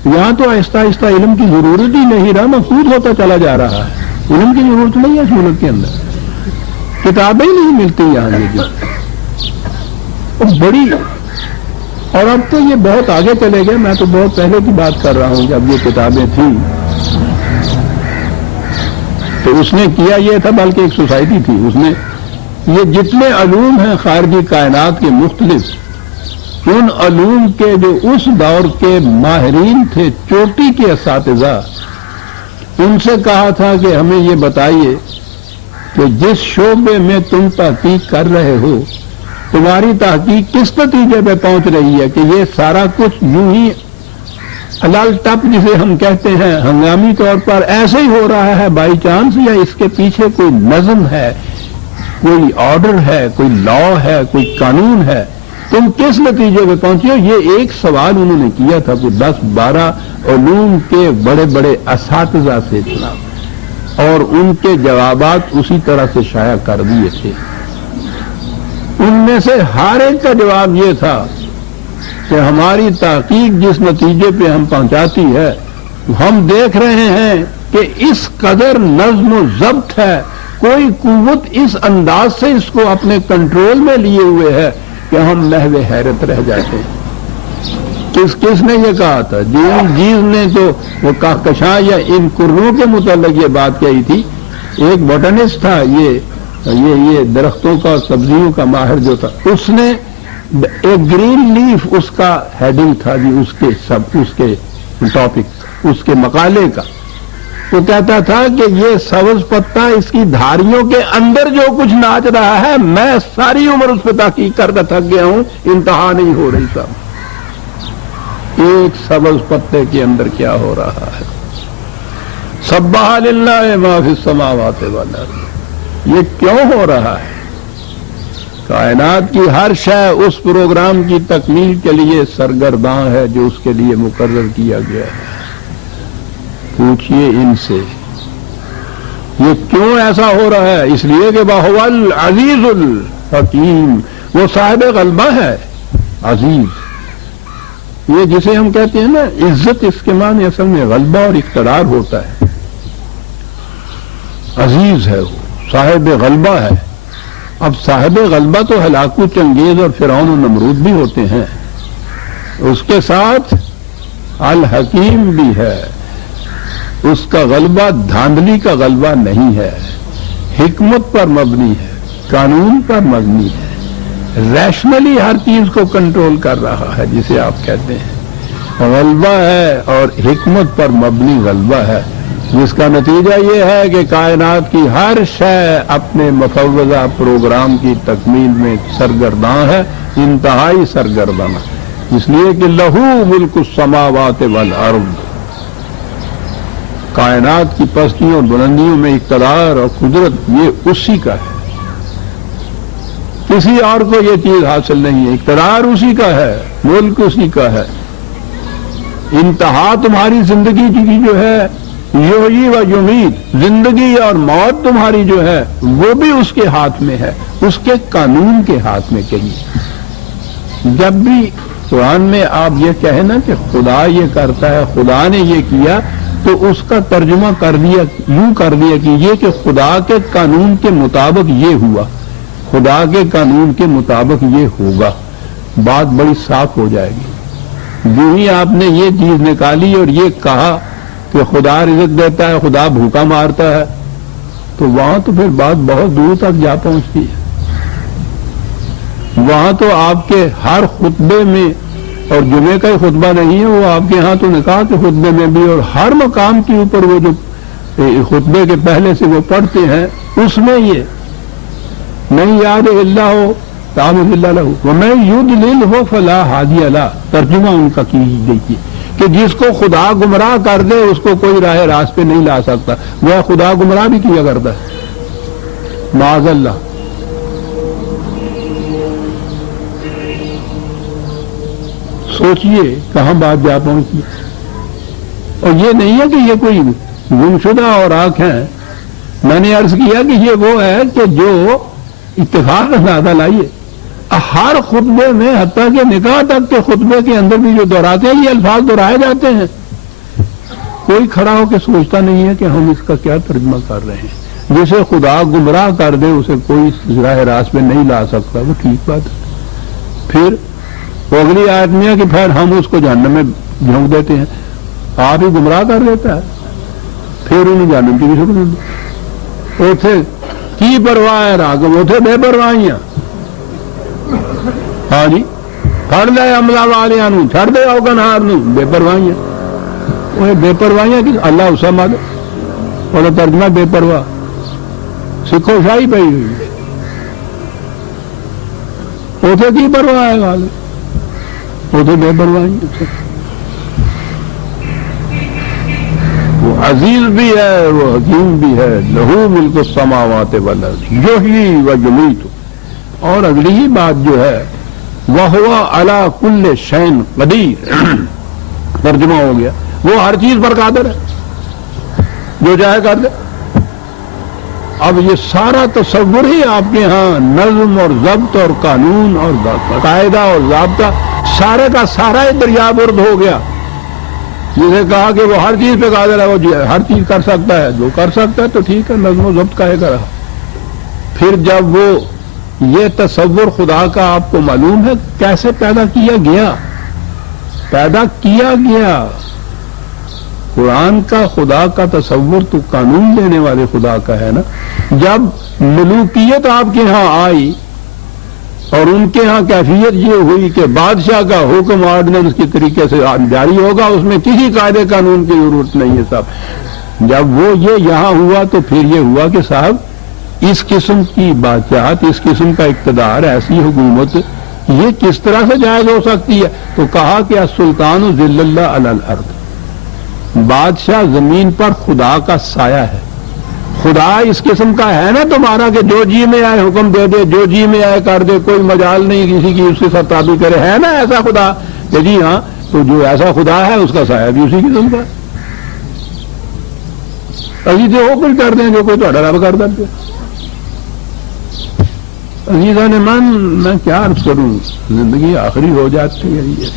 یہاں تو آہستہ آہستہ علم کی ضرورت ہی نہیں رہا، محفوظ ہوتا چلا جا رہا ہے، علم کی ضرورت نہیں ہے سہولت کے اندر، کتابیں ہی نہیں ملتی یہاں یہ بڑی۔ اور اب تو یہ بہت آگے چلے گئے، میں تو بہت پہلے کی بات کر رہا ہوں جب یہ کتابیں تھیں تو اس نے کیا یہ تھا، بلکہ ایک سوسائٹی تھی، اس نے یہ جتنے علوم ہیں خارجی کائنات کے مختلف، ان علوم کے جو اس دور کے ماہرین تھے، چوٹی کے اساتذہ، ان سے کہا تھا کہ ہمیں یہ بتائیے کہ جس شعبے میں تم تحقیق کر رہے ہو، تمہاری تحقیق کس نتیجے پہ پہنچ رہی ہے کہ یہ سارا کچھ یوں ہی الال ٹپ جسے ہم کہتے ہیں ہنگامی طور پر ایسے ہی ہو رہا ہے بائی چانس، یا اس کے پیچھے کوئی نظم ہے، کوئی آرڈر ہے، کوئی لا ہے، کوئی قانون ہے، تم کس نتیجے پہ پہنچے ہو؟ یہ ایک سوال انہوں نے کیا تھا کوئی 10-12 علوم کے بڑے بڑے اساتذہ سے جناب، اور ان کے جوابات اسی طرح سے شائع کر دیے تھے۔ ان میں سے ہر ایک کا جواب یہ تھا کہ ہماری تحقیق جس نتیجے پہ ہم پہنچاتی ہے، ہم دیکھ رہے ہیں کہ اس قدر نظم و ضبط ہے، کوئی قوت اس انداز سے اس کو اپنے کنٹرول میں لیے ہوئے ہے کہ ہم محو حیرت رہ جاتے ہیں۔ کس نے یہ کہا تھا؟ جیز نے تو وہ کہکشاں یا ان کرنوں کے متعلق یہ بات کہی تھی۔ ایک بوٹنسٹ تھا، یہ درختوں کا سبزیوں کا ماہر جو تھا، اس نے ایک گرین لیف اس کا ہیڈنگ تھا جی، اس کے ٹاپک، اس کے مقالے کا، وہ کہتا تھا کہ یہ سبز پتا اس کی دھاریوں کے اندر جو کچھ ناچ رہا ہے، میں ساری عمر اس پہ تحقیق کر کے تھک گیا ہوں، انتہا نہیں ہو رہی صاحب، ایک سبز پتے کے اندر کیا ہو رہا ہے۔ سبح للہ ما فی السماوات والارض، یہ کیوں ہو رہا ہے؟ کائنات کی ہر شے اس پروگرام کی تکمیل کے لیے سرگرداں ہے جو اس کے لیے مقرر کیا گیا ہے۔ پوچھئے ان سے یہ کیوں ایسا ہو رہا ہے؟ اس لیے کہ وَهُوَ الْعَزِيزُ الْحَكِيمُ، وہ صاحب غلبہ ہے، عزیز، یہ جسے ہم کہتے ہیں نا عزت، اس کے معنی اصل میں غلبہ اور اقتدار ہوتا ہے۔ عزیز ہے، وہ صاحب غلبہ ہے۔ اب صاحب غلبہ تو ہلاکو چنگیز اور فرعون و نمرود بھی ہوتے ہیں، اس کے ساتھ الحکیم بھی ہے۔ اس کا غلبہ دھاندلی کا غلبہ نہیں ہے، حکمت پر مبنی ہے، قانون پر مبنی ہے، ریشنلی ہر چیز کو کنٹرول کر رہا ہے، جسے آپ کہتے ہیں غلبہ ہے، اور حکمت پر مبنی غلبہ ہے، جس کا نتیجہ یہ ہے کہ کائنات کی ہر شے اپنے مفوضہ پروگرام کی تکمیل میں سرگرداں ہے، انتہائی سرگرداں، اس لیے کہ لہو ملک السماوات والارض، کائنات کی پستیوں بلندیوں میں اقتدار اور قدرت یہ اسی کا ہے، کسی اور کو یہ چیز حاصل نہیں ہے، اقتدار اسی کا ہے، ملک اسی کا ہے، انتہا تمہاری زندگی کی جو ہے یحیی و یمیت، زندگی اور موت تمہاری جو ہے وہ بھی اس کے ہاتھ میں ہے، اس کے قانون کے ہاتھ میں کہیں۔ جب بھی قرآن میں آپ یہ کہیں نا کہ خدا یہ کرتا ہے، خدا نے یہ کیا، تو اس کا ترجمہ یوں کر دیا کہ یہ کہ خدا کے قانون کے مطابق یہ ہوا، خدا کے قانون کے مطابق یہ ہوگا، بات بڑی صاف ہو جائے گی۔ جو ہی آپ نے یہ چیز نکالی اور یہ کہا کہ خدا رزق دیتا ہے، خدا بھوکا مارتا ہے، تو وہاں تو پھر بات بہت دور تک جا پہنچتی ہے۔ وہاں تو آپ کے ہر خطبے میں، اور جمعے کا ہی خطبہ نہیں ہے وہ، آپ کے ہاں تو نکاح کے خطبے میں بھی، اور ہر مقام کے اوپر وہ جو خطبے کے پہلے سے وہ پڑھتے ہیں اس میں یہ نہیں یاد اللہ ہو تعمد اللہ لہو ومن یضلل ہو فلا ہادی له، ترجمہ ان کا کی گئی کہ جس کو خدا گمراہ کر دے اس کو کوئی راہ راست پہ نہیں لا سکتا، وہ خدا گمراہ بھی کیا کرتا ہے معاذ اللہ۔ سوچئے کہاں بات جا پہنچی، اور یہ نہیں ہے کہ یہ کوئی گمشدہ اور آنکھ ہیں، میں نے عرض کیا کہ یہ وہ ہے کہ جو اتفاق اندازہ لائیے ہر خطبے میں، حتیٰ کہ نکاح تک کے خطبے کے اندر بھی جو دہراتے ہیں یہ الفاظ دہرائے جاتے ہیں، کوئی کھڑا ہو کے سوچتا نہیں ہے کہ ہم اس کا کیا ترجمہ کر رہے ہیں۔ جسے خدا گمراہ کر دے اسے کوئی راہ راست پہ نہیں لا سکتا، وہ ٹھیک بات ہے۔ پھر وہ اگلی آیت میں ہے کہ پھر ہم اس کو جہنم میں جھونک دیتے ہیں، آپ ہی گمراہ کر دیتا ہے، پھر انہیں جہنم کی بھی شکل دے اوتھے کی پرواہ ہے راگم اوتھے بے پرواہیاں، ہاں جی پھڑ لے عملہ والیاں نوں چھڑ دے اوگنہار نوں، بے پرواہیاں، وہ بے پرواہیاں کی اللہ اسا مد اور ترجمہ بے پرواہ، سکھو شاہی پئی ہوئی اوتھے کی پرواہ ہے والے اوتھے بے پرواہیاں۔ وہ عزیز بھی ہے وہ حکیم بھی ہے، لہو ملک السماوات والارض یحیی و یمیت، اور اگلی ہی بات جو ہے وَهُوَ عَلَى كُلِّ شَيْءٍ قَدِيرٌ، ترجمہ ہو گیا وہ ہر چیز پر قادر ہے جو چاہے کر دے۔ اب یہ سارا تصور ہی آپ کے ہاں نظم اور ضبط اور قانون اور قاعدہ اور ضابطہ سارے کا سارا ہی دریابرد ہو گیا، جسے کہا کہ وہ ہر چیز پہ قادر ہے، وہ ہر چیز کر سکتا ہے، جو کر سکتا ہے تو ٹھیک ہے، نظم و ضبط کہے گا رہا۔ پھر جب وہ یہ تصور خدا کا آپ کو معلوم ہے کیسے پیدا کیا گیا، پیدا کیا گیا قرآن کا خدا کا تصور تو قانون دینے والے خدا کا ہے نا۔ جب ملوکیت آپ کے ہاں آئی اور ان کے ہاں کیفیت یہ ہوئی کہ بادشاہ کا حکم آرڈیننس کی طریقے سے جاری ہوگا، اس میں کسی قاعدے قانون کی ضرورت نہیں ہے صاحب، جب وہ یہ یہاں ہوا تو پھر یہ ہوا کہ صاحب اس قسم کی بادشاہت، اس قسم کا اقتدار، ایسی حکومت یہ کس طرح سے جائز ہو سکتی ہے؟ تو کہا کہ السلطان ذل اللہ علی الارض، بادشاہ زمین پر خدا کا سایہ ہے۔ خدا اس قسم کا ہے نا تمہارا کہ جو جی میں آئے حکم دے دے، جو جی میں آئے کر دے، کوئی مجال نہیں کسی کی اس کے ساتھ تابع کرے، ہے نا ایسا خدا کہ جی ہاں، تو جو ایسا خدا ہے اس کا سایہ بھی اسی قسم کا، ابھی تو وہ کچھ کر دیں جو کوئی تھوڑا رب کر دے۔ عزیزان من، میں کیا عرض کروں، زندگی آخری ہو جاتی ہے،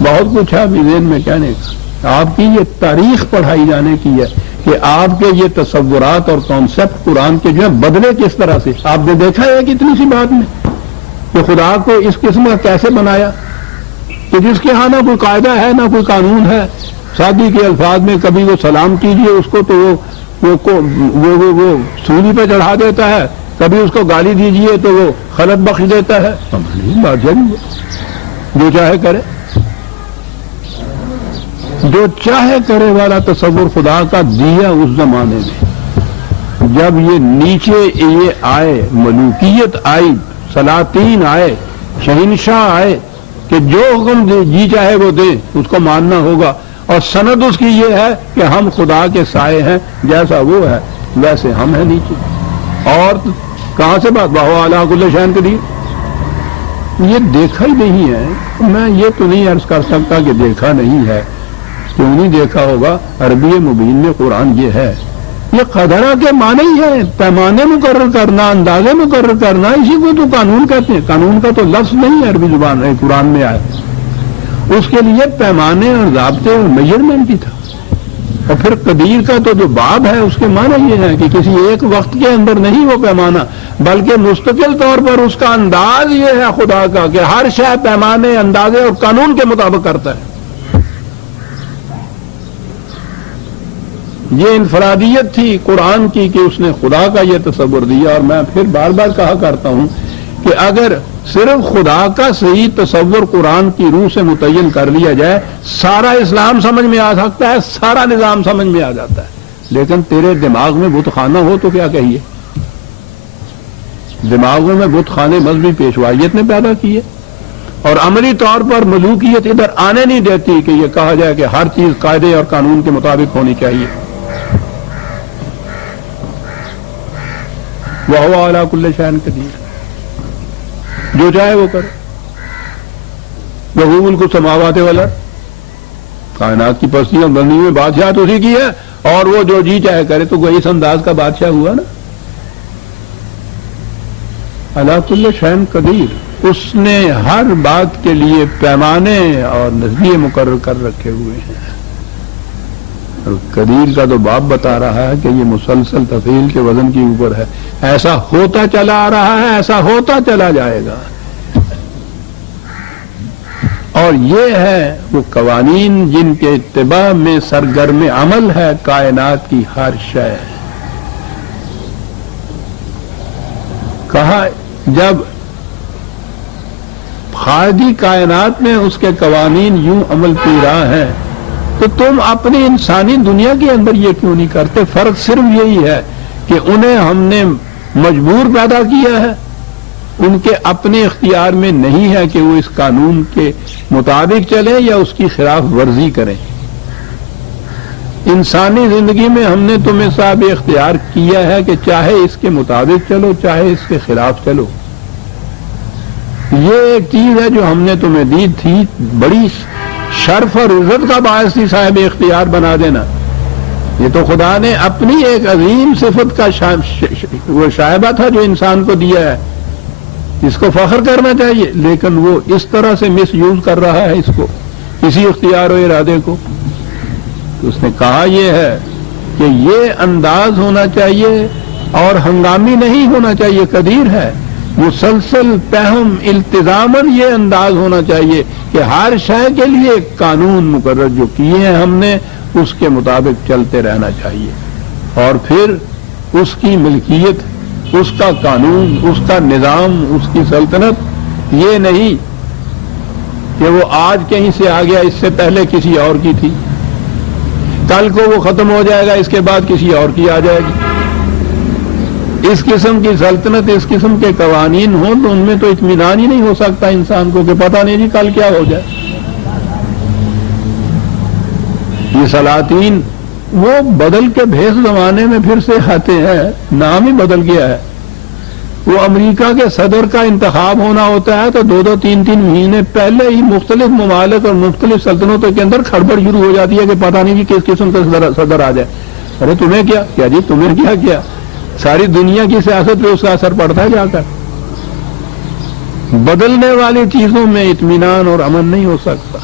بہت کچھ ہے ابھی ذہن میں کہنے کا۔ آپ کی یہ تاریخ پڑھائی جانے کی ہے کہ آپ کے یہ تصورات اور کانسیپٹ قرآن کے جو ہے بدلے کس طرح سے۔ آپ نے دیکھا ہے کہ اتنی سی بات میں کہ خدا کو اس قسم کا کیسے بنایا کہ جس کے ہاں نہ کوئی قاعدہ ہے نہ کوئی قانون ہے، شادی کے الفاظ میں کبھی وہ سلام کیجئے اس کو تو وہ سولی پہ چڑھا دیتا ہے، کبھی اس کو گالی دیجئے تو وہ خلط بخش دیتا ہے، جو چاہے کرے، جو چاہے کرے والا تصور خدا کا دیا اس زمانے میں۔ جب یہ نیچے یہ آئے، ملوکیت آئی، سلاطین آئے، شہنشاہ آئے کہ جو حکم دے جی چاہے وہ دے، اس کو ماننا ہوگا، اور سند اس کی یہ ہے کہ ہم خدا کے سائے ہیں، جیسا وہ ہے ویسے ہم ہیں نیچے۔ اور کہاں سے بات وَهُوَ عَلَىٰ كُلِّ شَيْءٍ قَدِيرٌ، یہ دیکھا ہی نہیں ہے۔ میں یہ تو نہیں عرض کر سکتا کہ دیکھا نہیں ہے، کیوں نہیں دیکھا ہوگا، عربی مبین میں قرآن یہ ہے، یہ قدرہ کے معنی ہی ہے، پیمانے مقرر کرنا، اندازے مقرر کرنا، اسی کو تو قانون کہتے ہیں۔ قانون کا تو لفظ نہیں ہے عربی زبان ہے قرآن میں آئے، اس کے لیے پیمانے اور ضابطے اور میجرمنٹ ہی تھا۔ اور پھر قدیر کا تو جو باب ہے اس کے معنی یہ ہے کہ کسی ایک وقت کے اندر نہیں وہ پیمانہ، بلکہ مستقل طور پر اس کا انداز یہ ہے خدا کا کہ ہر شے پیمانے، اندازے اور قانون کے مطابق کرتا ہے۔ یہ انفرادیت تھی قرآن کی کہ اس نے خدا کا یہ تصور دیا۔ اور میں پھر بار بار کہا کرتا ہوں کہ کہ اگر صرف خدا کا صحیح تصور قرآن کی روح سے متعین کر لیا جائے سارا اسلام سمجھ میں آ سکتا ہے، سارا نظام سمجھ میں آ جاتا ہے. لیکن تیرے دماغ میں بت خانہ ہو تو کیا کہیے؟ دماغوں میں بت خانے مذہبی پیشوائیت نے پیدا کیے اور عملی طور پر ملوکیت ادھر آنے نہیں دیتی کہ یہ کہا جائے کہ ہر چیز قاعدے اور قانون کے مطابق ہونی چاہیے. وَهُوَ عَلَىٰ كُلِّ شَيْءٍ قَدِيرٌ. جو چاہے وہ کرے. وَهُوَ مُلْكُ السَّمَاوَاتِ وَالْأَرْضِ. کائنات کی پستیاں بندی میں بادشاہ تو اسی کی ہے اور وہ جو جی چاہے کرے تو کوئی اس انداز کا بادشاہ ہوا نا. عَلَىٰ كُلِّ شَيْءٍ قَدِيرٌ. اس نے ہر بات کے لیے پیمانے اور نظریے مقرر کر رکھے ہوئے ہیں. قدیر کا تو باب بتا رہا ہے کہ یہ مسلسل تفعیل کے وزن کے اوپر ہے. ایسا ہوتا چلا آ رہا ہے، ایسا ہوتا چلا جائے گا. اور یہ ہے وہ قوانین جن کے اتباع میں سرگرم عمل ہے کائنات کی ہر شے. کہا جب خارجی کائنات میں اس کے قوانین یوں عمل پیرا ہیں تو تم اپنی انسانی دنیا کے اندر یہ کیوں نہیں کرتے؟ فرق صرف یہی ہے کہ انہیں ہم نے مجبور پیدا کیا ہے، ان کے اپنے اختیار میں نہیں ہے کہ وہ اس قانون کے مطابق چلیں یا اس کی خلاف ورزی کریں. انسانی زندگی میں ہم نے تمہیں صاحب اختیار کیا ہے کہ چاہے اس کے مطابق چلو چاہے اس کے خلاف چلو. یہ ایک چیز ہے جو ہم نے تمہیں دی تھی، بڑی شرف اور عزت کا باعث تھی صاحب اختیار بنا دینا. یہ تو خدا نے اپنی ایک عظیم صفت کا وہ شائبہ تھا جو انسان کو دیا ہے، اس کو فخر کرنا چاہیے. لیکن وہ اس طرح سے مس یوز کر رہا ہے اس کو، اسی اختیار و ارادے کو. اس نے کہا یہ ہے کہ یہ انداز ہونا چاہیے اور ہنگامی نہیں ہونا چاہیے. قدیر ہے، مسلسل پہم التزاماً یہ انداز ہونا چاہیے کہ ہر شے کے لیے قانون مقرر جو کیے ہیں ہم نے اس کے مطابق چلتے رہنا چاہیے. اور پھر اس کی ملکیت، اس کا قانون، اس کا نظام، اس کی سلطنت یہ نہیں کہ وہ آج کہیں سے آ گیا، اس سے پہلے کسی اور کی تھی، کل کو وہ ختم ہو جائے گا، اس کے بعد کسی اور کی آ جائے گی. اس قسم کی سلطنت، اس قسم کے قوانین ہوں تو ان میں تو اطمینان ہی نہیں ہو سکتا انسان کو کہ پتہ نہیں جی کل کیا ہو جائے. یہ سلاطین وہ بدل کے بھیس زمانے میں پھر سے آتے ہیں، نام ہی بدل گیا ہے. وہ امریکہ کے صدر کا انتخاب ہونا ہوتا ہے تو 2-2 3-3 مہینے پہلے ہی مختلف ممالک اور مختلف سلطنتوں کے اندر کھڑبڑ شروع ہو جاتی ہے کہ پتہ نہیں جی کس قسم کا صدر آ جائے. ارے تمہیں کیا جی تمہیں کیا ساری دنیا کی سیاست پہ اس کا اثر پڑتا ہے جا کر. بدلنے والی چیزوں میں اطمینان اور امن نہیں ہو سکتا.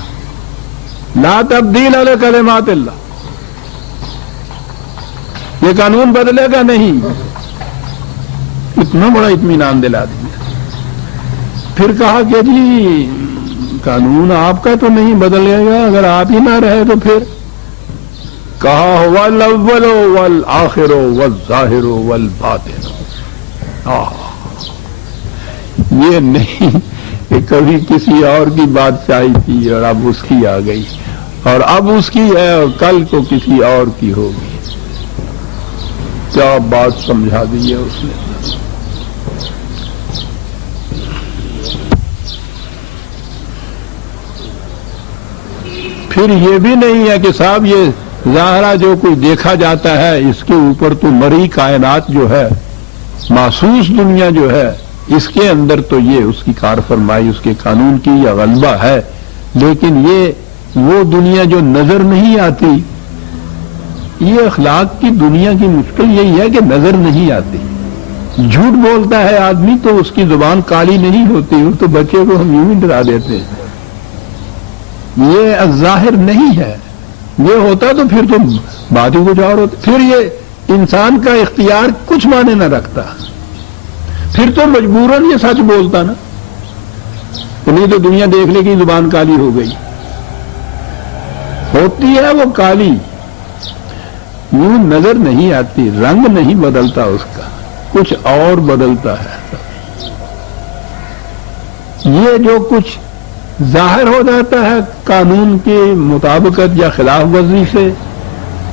لا تبدیل لکلمات اللہ. یہ قانون بدلے گا نہیں. اتنا بڑا اطمینان دلا دیا. پھر کہا کہ جی قانون آپ کا تو نہیں بدلے گا اگر آپ ہی نہ رہے تو پھر کہا والاول والآخر والظاہر والباطن. یہ نہیں کہ کبھی کسی اور کی بادشاہی تھی اور اب اس کی آ گئی اور اب اس کی ہے اور کل کو کسی اور کی ہوگی. کیا بات سمجھا دی ہے اس نے. پھر یہ بھی نہیں ہے کہ صاحب یہ ظاہرہ جو کوئی دیکھا جاتا ہے اس کے اوپر تو مری کائنات جو ہے، محسوس دنیا جو ہے، اس کے اندر تو یہ اس کی کار فرمائی اس کے قانون کی یا غلبہ ہے. لیکن یہ وہ دنیا جو نظر نہیں آتی، یہ اخلاق کی دنیا کی مشکل یہی ہے کہ نظر نہیں آتی. جھوٹ بولتا ہے آدمی تو اس کی زبان کالی نہیں ہوتی، وہ تو بچے کو ہم یوں ہی ڈرا دیتے ہیں. یہ ظاہر نہیں ہے. یہ ہوتا تو پھر تو بات ہی کچھ اور ہوتی. پھر یہ انسان کا اختیار کچھ معنی نہ رکھتا. پھر تو مجبوراً یہ سچ بولتا نا، نہیں تو دنیا دیکھنے کی زبان کالی ہو گئی. ہوتی ہے وہ کالی، یوں نظر نہیں آتی، رنگ نہیں بدلتا اس کا، کچھ اور بدلتا ہے. یہ جو کچھ ظاہر ہو جاتا ہے قانون کے مطابقت یا خلاف ورزی سے،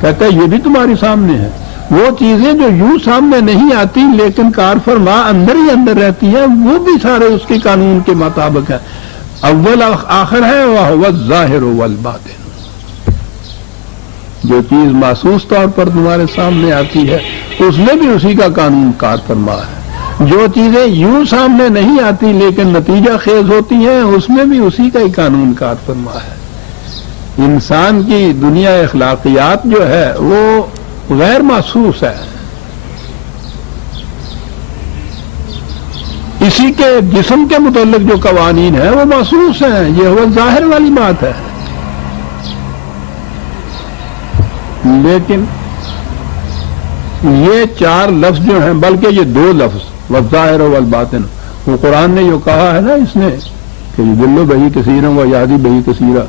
کہتا ہے یہ بھی تمہاری سامنے ہے۔ وہ چیزیں جو یوں سامنے نہیں آتی لیکن کار فرما اندر ہی اندر رہتی ہیں، وہ بھی سارے اس کے قانون کے مطابق ہے۔ اول آخر ہے وَهُوَ الظَّاهِرُ وَالْبَاطِنُ۔ جو چیز محسوس طور پر تمہارے سامنے آتی ہے اس میں بھی اسی کا قانون کار فرما ہے، جو چیزیں یوں سامنے نہیں آتی لیکن نتیجہ خیز ہوتی ہیں اس میں بھی اسی کا ہی قانون کار فرما ہے۔ انسان کی دنیا اخلاقیات جو ہے وہ غیر محسوس ہے، اسی کے جسم کے متعلق جو قوانین ہیں وہ محسوس ہیں، یہ وہ ظاہر والی بات ہے۔ لیکن یہ چار لفظ جو ہیں، بلکہ یہ دو لفظ والظاہر والباطن، وہ قرآن نے جو کہا ہے نا اس نے کہ یضل بہی کثیرا و یہدی بہی کثیرا،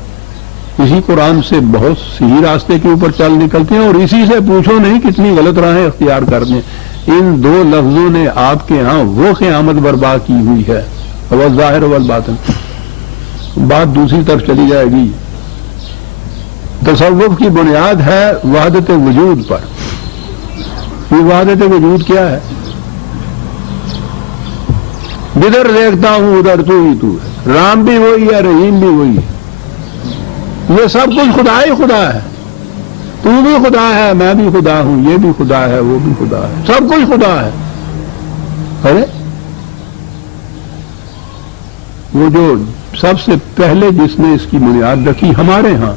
اسی قرآن سے بہت صحیح راستے کے اوپر چل نکلتے ہیں اور اسی سے پوچھو نہیں کتنی غلط راہیں اختیار کرتے ہیں۔ ان دو لفظوں نے آپ کے ہاں وہ قیامت برپا کی ہوئی ہے، والظاہر والباطن۔ بات دوسری طرف چلی جائے گی۔ تصوف کی بنیاد ہے وحدت وجود پر۔ یہ وحدت وجود کیا ہے؟ جدھر دیکھتا ہوں ادھر تو ہی تو ہے، رام بھی وہی ہے، رحیم بھی وہی ہے، یہ سب کچھ خدا ہی خدا ہے، تو بھی خدا ہے، میں بھی خدا ہوں، یہ بھی خدا ہے، وہ بھی خدا ہے، سب کچھ خدا ہے۔ ارے وہ جو سب سے پہلے جس نے اس کی بنیاد رکھی ہمارے ہاں،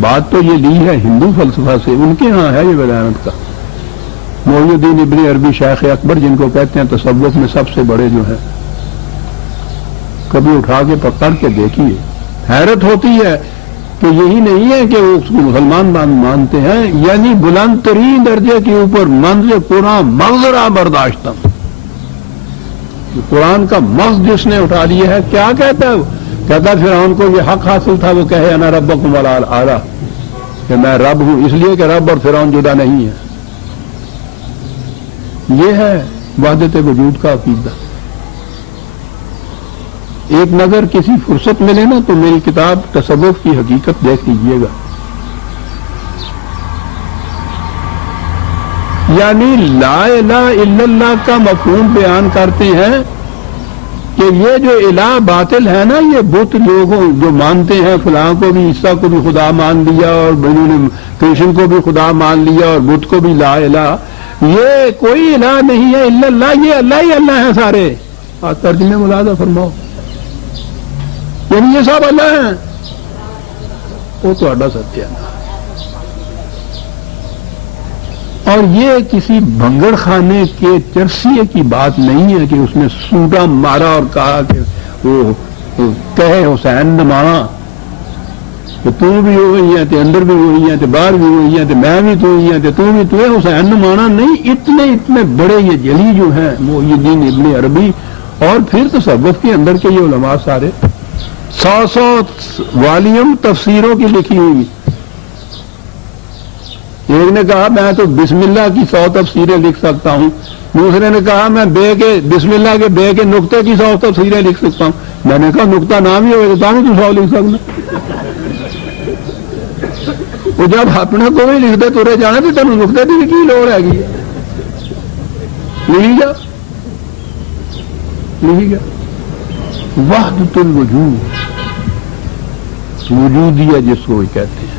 بات تو یہ لی ہے ہندو فلسفہ سے، ان کے ہاں ہے یہ ولایت کا، محی الدین ابن عربی شیخ اکبر جن کو کہتے ہیں تصوف میں سب سے بڑے جو ہیں، کبھی اٹھا کے پکڑ کے دیکھیے، حیرت ہوتی ہے کہ یہی نہیں ہے کہ وہ اس کو مسلمان مانتے ہیں، یعنی بلند ترین درجے کے اوپر منظر قرآن مغزرہ برداشتم، قرآن کا مغز جس نے اٹھا لیا ہے، کیا کہتا ہے وہ؟ کہتا ہے فرعون کو یہ حق حاصل تھا، وہ کہے انا ربکم الاعلی، کہ میں رب ہوں، اس لیے کہ رب اور فرعون جدا نہیں ہے۔ یہ ہے وحدت وجود کا عقیدہ۔ ایک نظر کسی فرصت ملے نا تو میری کتاب تصوف کی حقیقت دیکھ لیجیے گا، یعنی لا الہ الا اللہ کا مفہوم بیان کرتے ہیں کہ یہ جو الہ باطل ہے نا، یہ بت لوگوں جو مانتے ہیں، فلاں کو بھی عیسیٰ کو بھی خدا مان لیا اور انہوں نے کرشن کو بھی خدا مان لیا اور بت کو بھی لا الہ، یہ کوئی الہ نہیں ہے الا اللہ، یہ اللہ ہی اللہ ہے سارے۔ ترجمے ملاحظہ فرماؤ، یعنی یہ سب اللہ ہیں، وہ تو اڈا ستیہ ہے۔ اور یہ کسی بھنگڑ خانے کے چرسیے کی بات نہیں ہے کہ اس نے سوٹا مارا اور کہا کہ وہ کہے حسین نے مارا کہ تو بھی وہی ہے، تے اندر بھی وہی ہے، تے باہر بھی وہی ہے، تے میں بھی تو ہی ہے، تے تو بھی تو ہے، حسین نے مانا نہیں۔ اتنے بڑے یہ جلی جو ہیں محی الدین ابن عربی اور پھر تصوف کے اندر کے یہ علماء سارے 100 والیوم تفسیروں کی لکھی ہوئی۔ ایک نے کہا میں تو بسم اللہ کی 100 تفسیریں لکھ سکتا ہوں، دوسرے نے کہا میں بسم اللہ کے بے کے نقطے کی 100 تفسیریں لکھ سکتا ہوں۔ میں نے کہا نقطہ نہ بھی ہوئے تو 100 لکھ سکنا، وہ جب اپنا کوئی لکھتے تورے جانے تو تینوں نقطے کی کی لوڑ ہے گی، لکھی گا لکھی گا۔ وحدت الوجود، وجودیہ جس کو کہتے ہیں۔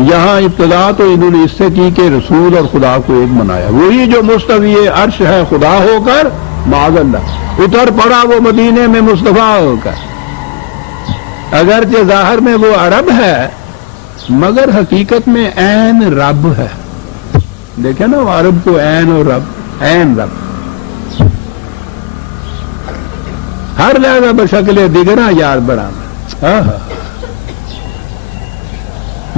یہاں ابتدا تو انہوں نے اس سے کی کہ رسول اور خدا کو ایک بنایا، وہی جو مستوی عرش ہے خدا ہو کر معاذ اللہ اتر پڑا وہ مدینے میں مصطفیٰ ہو کر، اگرچہ ظاہر میں وہ عرب ہے مگر حقیقت میں عین رب ہے۔ دیکھیں نا وہ عرب کو عین اور رب، عین رب ہر لہذا بشکل دیگرہ یاد برآمد۔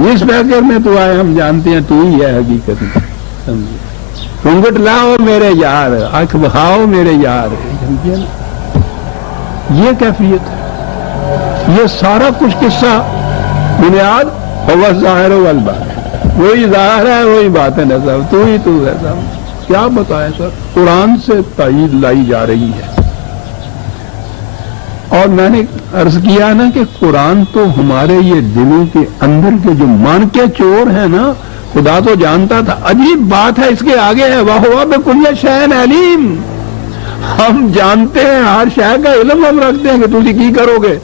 اس فکر میں تو آئے ہم جانتے ہیں تو ہی ہے حقیقت میں، گھونگھٹ لاؤ میرے یار، آنکھ بہاؤ میرے یار، یہ کیفیت ہے۔ یہ سارا کچھ قصہ بنیاد ہوا ظاہر والباطن، وہی ظاہر ہے وہی باطن ہے، سب تو ہی تو ہے سب۔ کیا بتائیں سر، قرآن سے تائید لائی جا رہی ہے اور میں نے عرض کیا نا کہ قرآن تو ہمارے یہ دلوں کے اندر کے جو مان کے چور ہیں نا، خدا تو جانتا تھا. عجیب بات ہے، اس کے آگے ہے وَهُوَ بِكُلِّ شَيْءٍ عَلِيمٌ. ہم جانتے ہیں، ہر شے کا علم ہم رکھتے ہیں کہ تجھے کی کرو گے.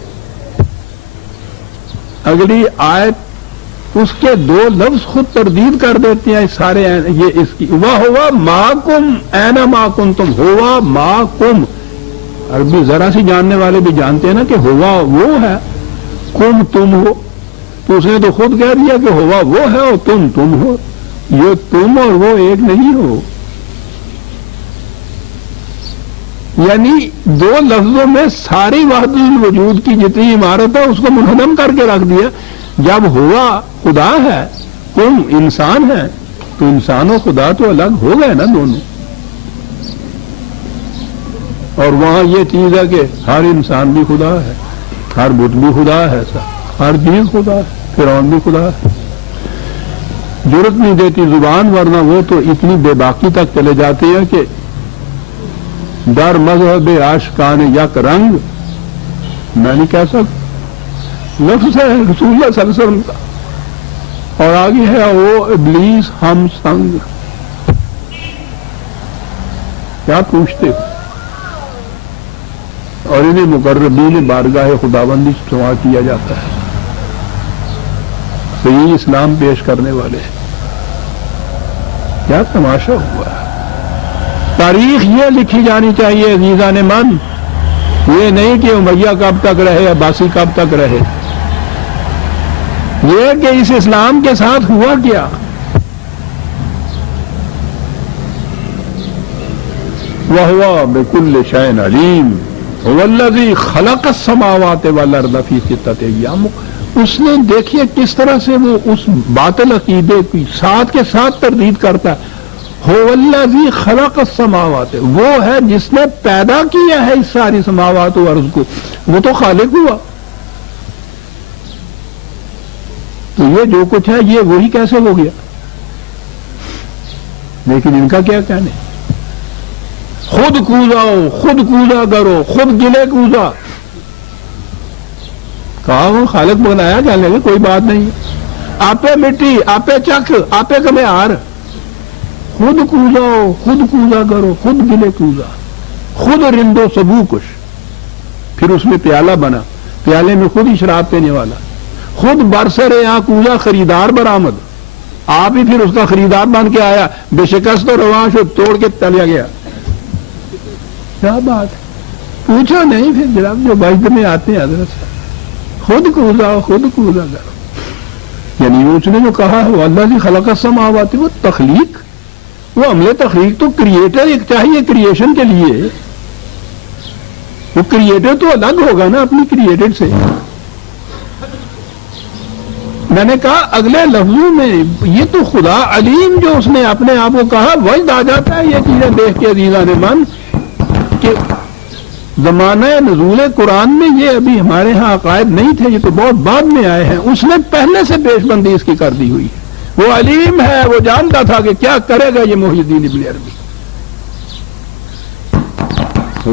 اگلی آیت اس کے دو لفظ خود تردید کر دیتے ہیں سارے. یہ اس کی وَهُوَ مَعَكُمْ أَيْنَمَا كُنتُمْ، ہوا مَعَكُمْ. عربی ذرا سی جاننے والے بھی جانتے ہیں نا کہ ہوا وہ ہے، کم تم ہو. تو اس نے تو خود کہہ دیا کہ ہوا وہ ہے اور تم ہو. یہ تم اور وہ ایک نہیں ہو. یعنی دو لفظوں میں ساری وحدت الوجود کی جتنی عمارت ہے اس کو منہدم کر کے رکھ دیا. جب ہوا خدا ہے، تم انسان ہے، تو انسان و خدا تو الگ ہو گئے نا دونوں. اور وہاں یہ چیز ہے کہ ہر انسان بھی خدا ہے، ہر بت بھی خدا ہے، ہر چیز خدا ہے، فرعون بھی خدا ہے. ضرورت نہیں دیتی زبان، ورنہ وہ تو اتنی بے باکی تک چلے جاتے ہیں کہ در مذہب عاشقان یک رنگ میں نہیں کہہ سکتا، لفظ ہے رسول اللہ صلی اللہ علیہ وسلم کا. اور آگے ہے وہ ابلیس ہم سنگ. کیا پوچھتے ہو؟ اور انہیں مقربین بارگاہ خداوندی سوا کیا جاتا ہے، صحیح اسلام پیش کرنے والے. کیا تماشا ہوا ہے. تاریخ یہ لکھی جانی چاہیے عزیزان من، یہ نہیں کہ امیہ کب تک رہے، عباسی کب تک رہے. یہ کہ اس اسلام کے ساتھ ہوا کیا. وَهُوَ بِكُلِّ شَيْءٍ عَلِيمٌ هُوَ الَّذِي خَلَقَ السَّمَاوَاتِ وَالْأَرْضَ فِي سِتَّةِ أَيَّامٍ. اس نے دیکھیے کس طرح سے وہ اس باطل عقیدے کی ساتھ کے ساتھ تردید کرتا ہے. هُوَ الَّذِي خَلَقَ السَّمَاوَاتِ، وہ ہے جس نے پیدا کیا ہے اس ساری سماوات و ارض کو. وہ تو خالق ہوا. تو یہ جو کچھ ہے یہ وہی کیسے ہو گیا. لیکن ان کا کیا کہنے، خود کوزاؤ، خود کوزا کرو، خود گلے کوزا. کہا وہ خالق بنایا جانے میں کوئی بات نہیں. آپے مٹی، آپے چک، آپے کمیار. خود کوزاؤ، خود کوزا کرو، خود گلے کوزا. خود رندو سبو کش. پھر اس میں پیالہ بنا، پیالے میں خود ہی شراب پینے والا. خود برسر یہاں کوزا خریدار برآمد، آپ ہی پھر اس کا خریدار بن کے آیا. بے شکست و رواں شد، توڑ کے چلیا گیا. کیا بات ہے. پوچھو نہیں پھر جناب جو بجد میں آتے ہیں حضرت سے، خود کوزا، خود کوزا کرو. یعنی اس نے جو کہا ہے وہ اللہ کی خلق السماوات، وہ تخلیق، وہ عمل تخلیق تو کریٹر ایک چاہیے کریشن کے لیے. وہ کریٹر تو الگ ہوگا نا اپنی کریٹڈ سے. میں نے کہا اگلے لفظوں میں یہ تو خدا علیم جو اس نے اپنے آپ کو کہا، وجد آ جاتا ہے یہ چیزیں دیکھ کے عزیزان من کہ زمانہ نزول قرآن میں یہ ابھی ہمارے ہاں عقائد نہیں تھے، یہ تو بہت بعد میں آئے ہیں. اس نے پہلے سے پیش بندی اس کی کر دی ہوئی ہے. وہ علیم ہے، وہ جانتا تھا کہ کیا کرے گا یہ محی الدین ابن عربی.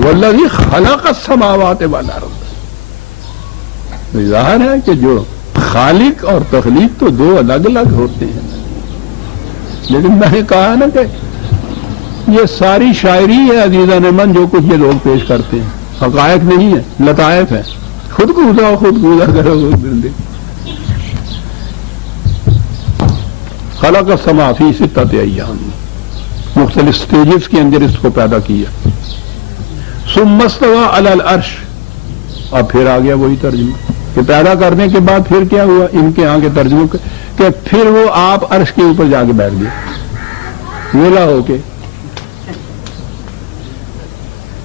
والذی خلق السماوات والارض. ظاہر ہے کہ جو خالق اور تخلیق تو دو الگ الگ ہوتے ہیں. لیکن میں نے کہا نا کہ یہ ساری شاعری ہے عزیزان من جو کچھ یہ لوگ پیش کرتے ہیں، حقائق نہیں ہے، لطائف ہے. خود کوزا، خود کوزا کرو. خلق السماء فی ستۃ ایام، مختلف سٹیجز کے اندر اس کو پیدا کیا. ثم استوى علی العرش. اب پھر آ گیا وہی ترجمہ کہ پیدا کرنے کے بعد پھر کیا ہوا ان کے آگے ترجمہ کہ پھر وہ آپ عرش کے اوپر جا کے بیٹھ گئے ویلا ہو کے.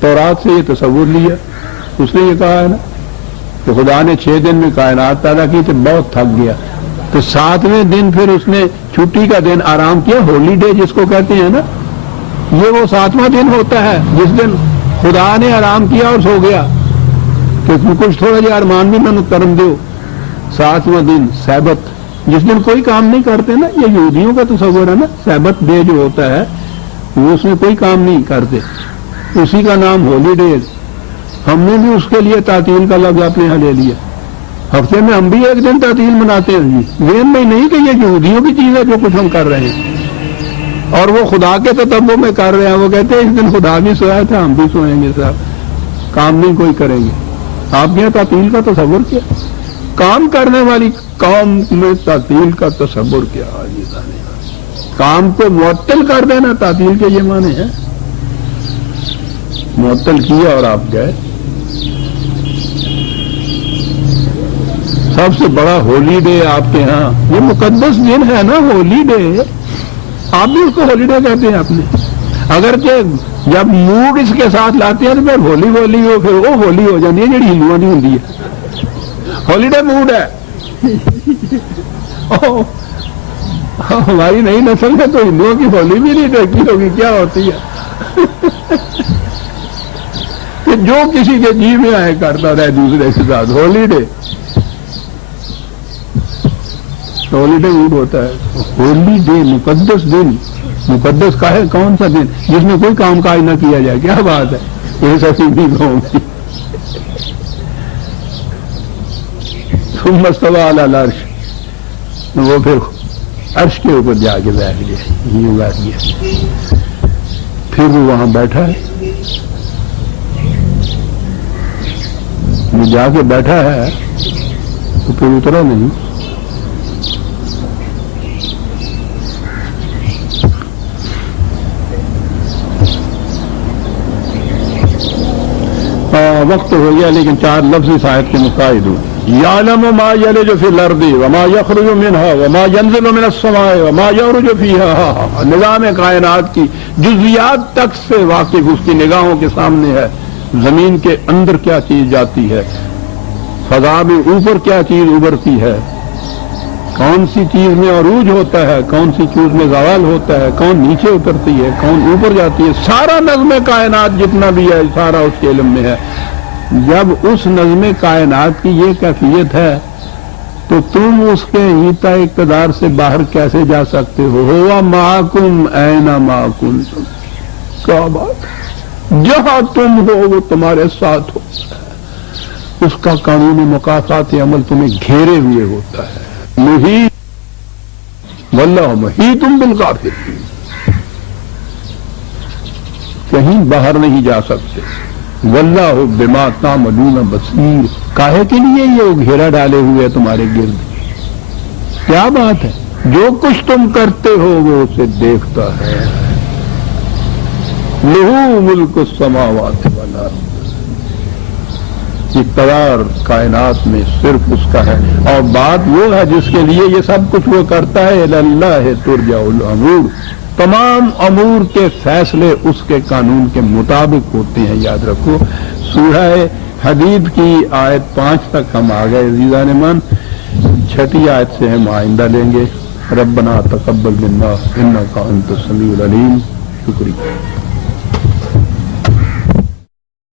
تورات سے یہ تصور لیا. اس نے یہ کہا ہے نا کہ خدا نے 6 دن میں کائنات پیدا کی تو بہت تھک گیا، تو 7ویں دن پھر اس نے چھٹی کا دن آرام کیا. ہولی ڈے جس کو کہتے ہیں نا، یہ وہ 7واں دن ہوتا ہے جس دن خدا نے آرام کیا اور سو گیا. تو اس میں کچھ تھوڑا جہا ارمان بھی نہ کرم دو. 7واں دن سبت، جس دن کوئی کام نہیں کرتے نا، یہ یہودیوں کا تصور ہے نا. سبت ڈے جو ہوتا ہے وہ اس میں کوئی کام نہیں کرتے، اسی کا نام ہولی ڈیز. ہم نے بھی اس کے لیے تعطیل کا لفظ اپنے یہاں لے لیا. ہفتے میں ہم بھی ایک دن تعطیل مناتے ہیں جی. ذہن میں نہیں کہ یہ یہودیوں کی چیز ہے جو کچھ ہم کر رہے ہیں اور وہ خدا کے تتبع میں کر رہے ہیں. وہ کہتے ہیں اس دن خدا بھی سویا تھا, ہم بھی سوئیں گے صاحب, کام نہیں کوئی کریں گے. آپ کے یہاں تعطیل کا تصور کیا؟ کام کرنے والی قوم میں تعطیل کا تصور کیا؟ کام کو معطل کر دینا تعطیل کے یہ معنی ہے. معطل کیا اور آپ گئے. سب سے بڑا ہولی ڈے آپ کے ہاں, یہ مقدس دن ہے نا ہولی ڈے, آپ بھی اس کو ہولی ڈے کہتے ہیں آپ نے. اگرچہ جب موڈ اس کے ساتھ لاتے ہیں تو پھر ہولی ہولی ہو, پھر وہ ہولی ہو جاتی ہے جی ہندوؤں کی ہوتی ہے. ہولی ڈے موڈ ہے. ہماری نئی نسل میں تو ہندوؤں کی ہولی بھی نہیں دیکھی ہوگی, کیا ہوتی ہے کہ جو کسی کے جی میں آئے کرتا رہے دوسرے کے ساتھ. Holi day Holi day mood ہوتا ہے. ہولی ڈے مقدس دن. مقدس کا ہے کون سا دن جس میں کوئی کام کاج نہ کیا جائے؟ کیا بات ہے, یہ سچی بھی قوم کی. ثم استوى على العرش, وہ پھر عرش کے اوپر جا کے بیٹھ گیا, یہ بیٹھ گیا. پھر وہ وہاں بیٹھا ہے, وہ جا کے بیٹھا ہے تو پھر اترا نہیں. وقت ہو گیا لیکن 4 لفظ اس آیت کے مقاعد ہوں. یعلم ما یلج فی الارض وما یخرج منها وما ینزل من السماء وما یعرج فیها. نظام کائنات کی جزیات تک سے واقف اس کی نگاہوں کے سامنے ہے. زمین کے اندر کیا چیز جاتی ہے, فضا میں اوپر کیا چیز ابھرتی ہے, کون سی چیز میں عروج ہوتا ہے, کون سی چیز میں زوال ہوتا ہے, کون نیچے اترتی ہے, کون اوپر جاتی ہے. سارا نظم کائنات جتنا بھی ہے سارا اس کے علم میں ہے. جب اس نظم کائنات کی یہ کیفیت ہے تو تم اس کے احاطہ اقتدار سے باہر کیسے جا سکتے ہو؟ ہوا معکم اینما کنتم. کیا بات, جہاں تم ہو وہ تمہارے ساتھ ہو. اس کا قانون مکافات عمل تمہیں گھیرے ہوئے ہوتا ہے. محیط واللہ محیط بالکافرین, کہیں باہر نہیں جا سکتے. واللہ بما تعملون بصیر, کاہے کے لیے یہ گھیرا ڈالے ہوئے تمہارے گرد؟ کیا بات ہے, جو کچھ تم کرتے ہو وہ اسے دیکھتا ہے. لہو ملک السماوات والارض, اقتدار کائنات میں صرف اس کا ہے. اور بات وہ ہے جس کے لیے یہ سب کچھ وہ کرتا ہے. اللہ ترجع الامور, تمام امور کے فیصلے اس کے قانون کے مطابق ہوتے ہیں. یاد رکھو سورہ حدید کی آیت 5 تک ہم آ گئے عزیزان من. 6 آیت سے ہم آئندہ لیں گے. ربنا تقبل منا انک انت السمیع العلیم. شکریہ.